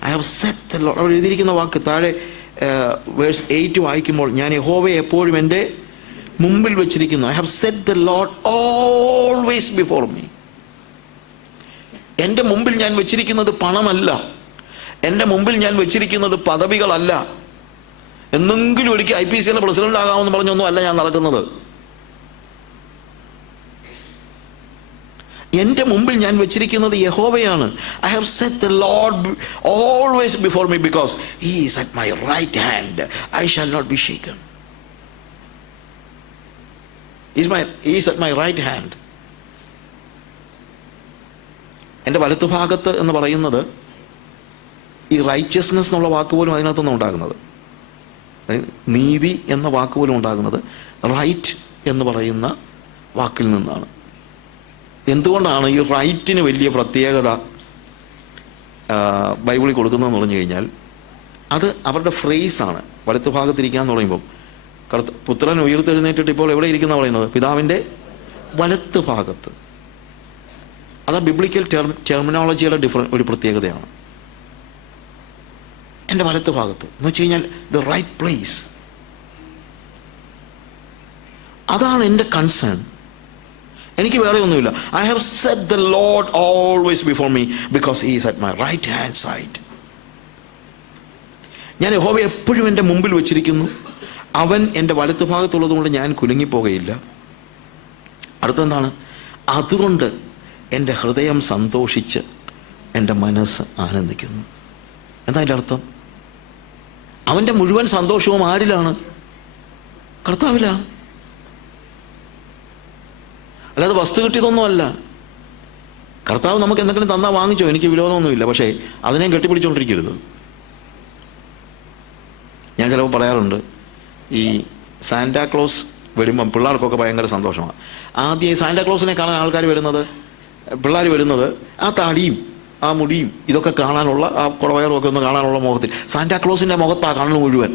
I have set the Lord. അവിടെ എഴുതിയിരിക്കുന്ന വാക്ക് താഴെ വേഴ്സ് 8 വായിക്കുമ്പോൾ, ഞാൻ യഹോവയെ എപ്പോഴും എൻ്റെ മുമ്പിൽ വെച്ചിരിക്കുന്നു. I have set the Lord always before me. എൻ്റെ മുമ്പിൽ ഞാൻ വെച്ചിരിക്കുന്നത് പണമല്ല, എൻ്റെ മുമ്പിൽ ഞാൻ വെച്ചിരിക്കുന്നത് പദവികളല്ല. എന്നെങ്കിലും ഒരിക്കൽ IPCയുടെ പ്രസിഡന്റ് ആകാമെന്ന് പറഞ്ഞൊന്നും അല്ല ഞാൻ നടക്കുന്നത്. എൻ്റെ മുമ്പിൽ ഞാൻ വെച്ചിരിക്കുന്നത് യഹോവയാണ്. I have set the Lord always before me because he is at my right hand. I shall not be shaken. He is at my right hand. എൻ്റെ വലത്തുഭാഗത്ത് എന്ന് പറയുന്നത് ഈ റൈച്ചസ്നെസ് എന്നുള്ള വാക്ക് പോലും അതിനകത്തുനിന്ന് ഉണ്ടാകുന്നത്, നീതി എന്ന വാക്ക് പോലും ഉണ്ടാകുന്നത് റൈറ്റ് എന്ന് പറയുന്ന വാക്കിൽ നിന്നാണ്. എന്തുകൊണ്ടാണ് ഈ റൈറ്റിന് വലിയ പ്രത്യേകത ബൈബിളിൽ കൊടുക്കുന്നതെന്ന് പറഞ്ഞു കഴിഞ്ഞാൽ, അത് അവരുടെ ഫ്രേസാണ്. വലത്തുഭാഗത്തിരിക്കുക എന്ന് പറയുമ്പോൾ പുത്രൻ ഉയർത്തെഴുന്നേറ്റിട്ട് ഇപ്പോൾ എവിടെ ഇരിക്കുന്ന പറയുന്നത്? പിതാവിൻ്റെ വലത്ത് ഭാഗത്ത്. അത് ബിബ്ലിക്കൽ ടെർമിനോളജിയുടെ ഒരു പ്രത്യേകതയാണ്. എൻ്റെ വലത്ത് ഭാഗത്ത് എന്ന് വെച്ച് കഴിഞ്ഞാൽ ദ റൈറ്റ് പ്ലേസ്. അതാണ് എൻ്റെ കൺസേൺ. എനിക്ക് വേറെ ഒന്നുമില്ല. I have set the Lord always before me because he is at my right hand side. ഞാൻ യഹോവയെ എപ്പോഴും എൻ്റെ മുമ്പിൽ വെച്ചിരിക്കുന്നു. അവൻ എൻ്റെ വലത്ത് ഭാഗത്തുള്ളത് കൊണ്ട് ഞാൻ കുലുങ്ങിപ്പോകയില്ല. അടുത്തെന്താണ്? അതുകൊണ്ട് എൻ്റെ ഹൃദയം സന്തോഷിച്ച് എൻ്റെ മനസ്സ് ആനന്ദിക്കുന്നു. എന്താ അതിൻ്റെ അർത്ഥം? അവൻ്റെ മുഴുവൻ സന്തോഷവും ആരിലാണ്? കർത്താവിലാണ്. അല്ലാതെ വസ്തു കിട്ടിയതൊന്നുമല്ല. കർത്താവ് നമുക്ക് എന്തെങ്കിലും തന്നാൽ വാങ്ങിച്ചോ, എനിക്ക് വിരോധമൊന്നുമില്ല. പക്ഷേ അതിനെയും കെട്ടിപ്പിടിച്ചുകൊണ്ടിരിക്കരുത്. ഞാൻ ചിലപ്പോൾ പറയാറുണ്ട്, ഈ സാന്റാക്ലോസ് വരുമ്പം പിള്ളേർക്കൊക്കെ ഭയങ്കര സന്തോഷമാണ്. ആദ്യം ഈ സാന്റാക്ലോസിനെ കാണാൻ ആൾക്കാർ വരുന്നത്, പിള്ളേർ വരുന്നത് ആ താടിയും ആ മുടിയും ഇതൊക്കെ കാണാനുള്ള, ആ കുടവയറും ഒക്കെ ഒന്ന് കാണാനുള്ള മോഹത്തിൽ. സാന്റാക്ലോസിൻ്റെ മുഖത്താണ് കാണുന്നത് മുഴുവൻ.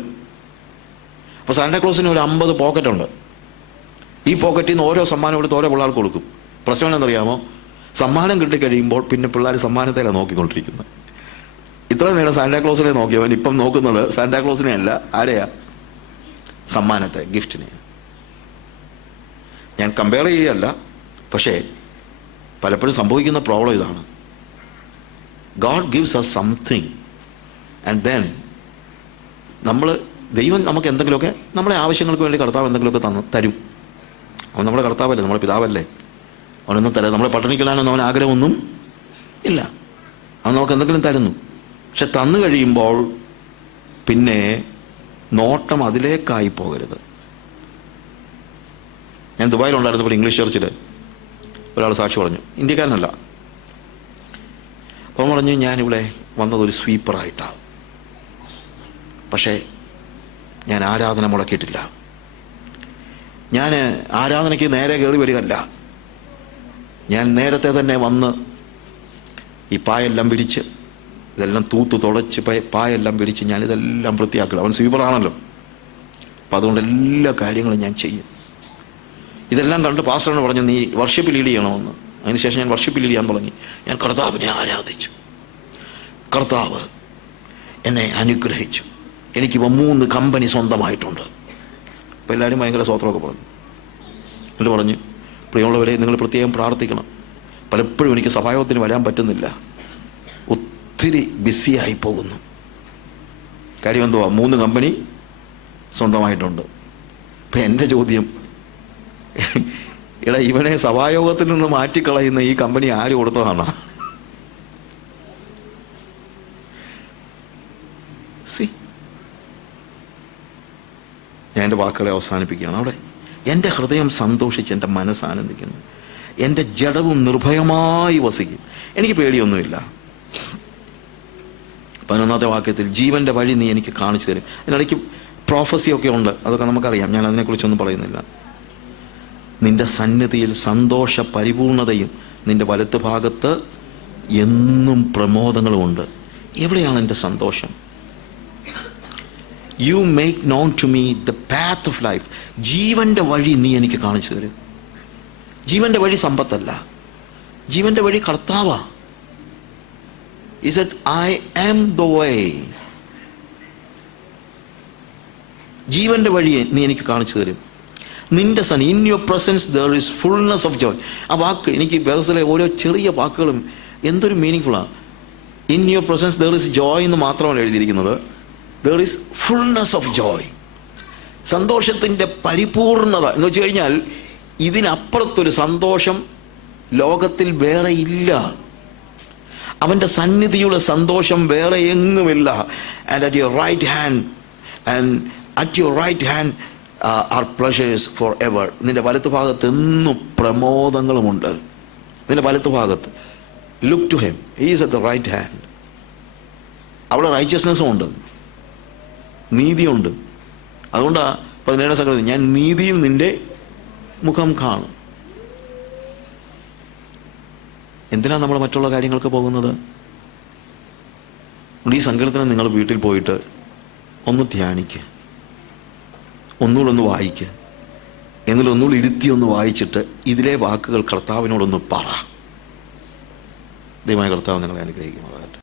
അപ്പോൾ സാന്റാക്ലോസിന് ഒരു 50 പോക്കറ്റുണ്ട്. ഈ പോക്കറ്റിൽ നിന്ന് ഓരോ സമ്മാനം എടുത്ത് ഓരോ പിള്ളേർക്ക് കൊടുക്കും. പ്രശ്നം എന്താണെന്നറിയാമോ? സമ്മാനം കിട്ടിക്കഴിയുമ്പോൾ പിന്നെ പിള്ളേർ സമ്മാനത്തെയാണ് നോക്കിക്കൊണ്ടിരിക്കുന്നത്. ഇത്ര നേരം സാന്റാക്ലോസിനെ നോക്കിയവൻ ഇപ്പം നോക്കുന്നത് സാന്റാക്ലോസിനെ അല്ല, ആരെയാ? സമ്മാനത്തെ, ഗിഫ്റ്റിനെ. ഞാൻ കമ്പയർ ചെയ്യുകയല്ല, പക്ഷേ പലപ്പോഴും സംഭവിക്കുന്ന പ്രോബ്ലം ഇതാണ്. God gives us something and then ദൈവം നമുക്ക് എന്തെങ്കിലുമൊക്കെ നമ്മുടെ ആവശ്യങ്ങൾക്ക് വേണ്ടി കർത്താവ് എന്തെങ്കിലുമൊക്കെ തരും. അവൻ നമ്മുടെ കർത്താവല്ലേ, നമ്മുടെ പിതാവല്ലേ. അവനൊന്നും തരാം. നമ്മളെ പട്ടിണിക്കിടാനൊന്നും അവൻ ആഗ്രഹമൊന്നും ഇല്ല. അവൻ നമുക്ക് എന്തെങ്കിലും തരുന്നു. പക്ഷെ തന്നു കഴിയുമ്പോൾ പിന്നെ നോട്ടം അതിലേക്കായി പോകരുത്. ഞാൻ ദുബായിലുണ്ടായിരുന്നപ്പോൾ ഇംഗ്ലീഷ് ചർച്ചിൽ ഒരാൾ സാക്ഷി പറഞ്ഞു, ഇന്ത്യക്കാരനല്ല. അപ്പം പറഞ്ഞു, ഞാനിവിടെ വന്നതൊരു സ്വീപ്പറായിട്ടാണ്, പക്ഷേ ഞാൻ ആരാധന മുടക്കിയിട്ടില്ല. ഞാൻ ആരാധനയ്ക്ക് നേരെ കയറി വരികയല്ല. ഞാൻ നേരത്തെ തന്നെ വന്ന് ഈ പായെല്ലാം വിരിച്ച് ഇതെല്ലാം തൂത്ത് തുടച്ച് പായെല്ലാം വിരിച്ച് ഞാനിതെല്ലാം വൃത്തിയാക്കില്ല. അവൻ സ്വീപ്പറാണല്ലോ. അപ്പം അതുകൊണ്ട് എല്ലാ കാര്യങ്ങളും ഞാൻ ചെയ്യും. ഇതെല്ലാം കണ്ട് പാസ്റ്ററിന് പറഞ്ഞു, നീ വർഷിപ്പ് ലീഡ് ചെയ്യണമെന്ന്. അതിനുശേഷം ഞാൻ വർഷിപ്പ് ലീഡ് ചെയ്യാൻ തുടങ്ങി. ഞാൻ കർത്താവിനെ ആരാധിച്ചു. കർത്താവ് എന്നെ അനുഗ്രഹിച്ചു. എനിക്കിപ്പോൾ 3 കമ്പനി സ്വന്തമായിട്ടുണ്ട്. അപ്പോൾ എല്ലാവരും ഭയങ്കര സ്വത്രമൊക്കെ പറഞ്ഞു. എന്നിട്ട് പറഞ്ഞു, പ്രിയമുള്ളവരെ, നിങ്ങൾ പ്രത്യേകം പ്രാർത്ഥിക്കണം. പലപ്പോഴും എനിക്ക് സഭായോഗത്തിന് വരാൻ പറ്റുന്നില്ല, ഒത്തിരി ബിസിയായി പോകുന്നു. കാര്യം എന്തുവാ? 3 കമ്പനി സ്വന്തമായിട്ടുണ്ട്. അപ്പം എൻ്റെ ചോദ്യം, എടാ, ഇവനെ സഭായോഗത്തിൽ നിന്ന് മാറ്റിക്കളയുന്ന ഈ കമ്പനി ആര് കൊടുത്തതാണ്? ഞാൻ എൻ്റെ വാക്കുകളെ അവസാനിപ്പിക്കുകയാണ്. അവിടെ എൻ്റെ ഹൃദയം സന്തോഷിച്ച് എൻ്റെ മനസ്സ് ആനന്ദിക്കുന്നു. എൻ്റെ ജഡവും നിർഭയമായി വസിക്കും. എനിക്ക് പേടിയൊന്നുമില്ല. 11ാമത്തെ വാക്യത്തിൽ ജീവൻ്റെ വഴി നീ എനിക്ക് കാണിച്ചു തരും. അതിനിടയ്ക്ക് പ്രോഫസിയൊക്കെ ഉണ്ട്, അതൊക്കെ നമുക്കറിയാം. ഞാൻ അതിനെക്കുറിച്ചൊന്നും പറയുന്നില്ല. നിന്റെ സന്നിധിയിൽ സന്തോഷ പരിപൂർണതയും നിന്റെ വലത്ത് ഭാഗത്ത് എന്നും പ്രമോദങ്ങളുമുണ്ട്. എവിടെയാണ് എൻ്റെ സന്തോഷം? You make known to me the path of life. ജീവൻ്റെ വഴി നീ എനിക്ക് കാണിച്ചു തരും. ജീവൻ്റെ വഴി സമ്പത്തല്ല, ജീവന്റെ വഴി കർത്താവാ. He said, I am the way. ജീവന്റെ വഴിയെ നീ എനിക്ക് കാണിച്ചു തരും. നിന്റെ സന്നി, in your presence there is fullness of joy. ആ വാക്ക് എനിക്ക് വേദത്തിലെ ഓരോ ചെറിയ വാക്കുകളും എന്തൊരു മീനിങ് ഫുള്ളാണ്. In your presence there is joy എന്ന് മാത്രമല്ല എഴുതിയിരിക്കുന്നത്, there is fullness of joy. സന്തോഷത്തിൻ്റെ പരിപൂർണത എന്ന് വെച്ച് കഴിഞ്ഞാൽ ഇതിനപ്പുറത്തൊരു സന്തോഷം ലോകത്തിൽ വേറെ ഇല്ല. അവൻ്റെ സന്നിധിയുടെ സന്തോഷം വേറെ എങ്ങുമില്ല. And at your right hand are pleasures for ever. നിന്റെ വലത്ത് ഭാഗത്ത് എന്നും പ്രമോദങ്ങളുമുണ്ട്. നിന്റെ വലത്ത് ഭാഗത്ത് look to him, he is at the right hand. അവിടെ റൈച്ചസ്നെസ്സും ഉണ്ട്, നീതിയുണ്ട്. അതുകൊണ്ടാണ് 17 സംഗതി, ഞാൻ നീതിയിൽ നിന്റെ മുഖം കാണും. എന്തിനാണ് നമ്മൾ മറ്റുള്ള കാര്യങ്ങൾക്ക് പോകുന്നത്? ഈ സങ്കീർത്തനം നിങ്ങൾ വീട്ടിൽ പോയിട്ട് ഒന്ന് ധ്യാനിക്കുക, ഒന്നുകൂടെ ഒന്ന് വായിക്കുക, എന്നിട്ട് ഒന്നുകൂടി ഇരുത്തി ഒന്ന് വായിച്ചിട്ട് ഇതിലെ വാക്കുകൾ കർത്താവിനോടൊന്ന് പറ. ദൈവമായ കർത്താവ് നിങ്ങളെ അനുഗ്രഹിക്കുമാറാകട്ടെ.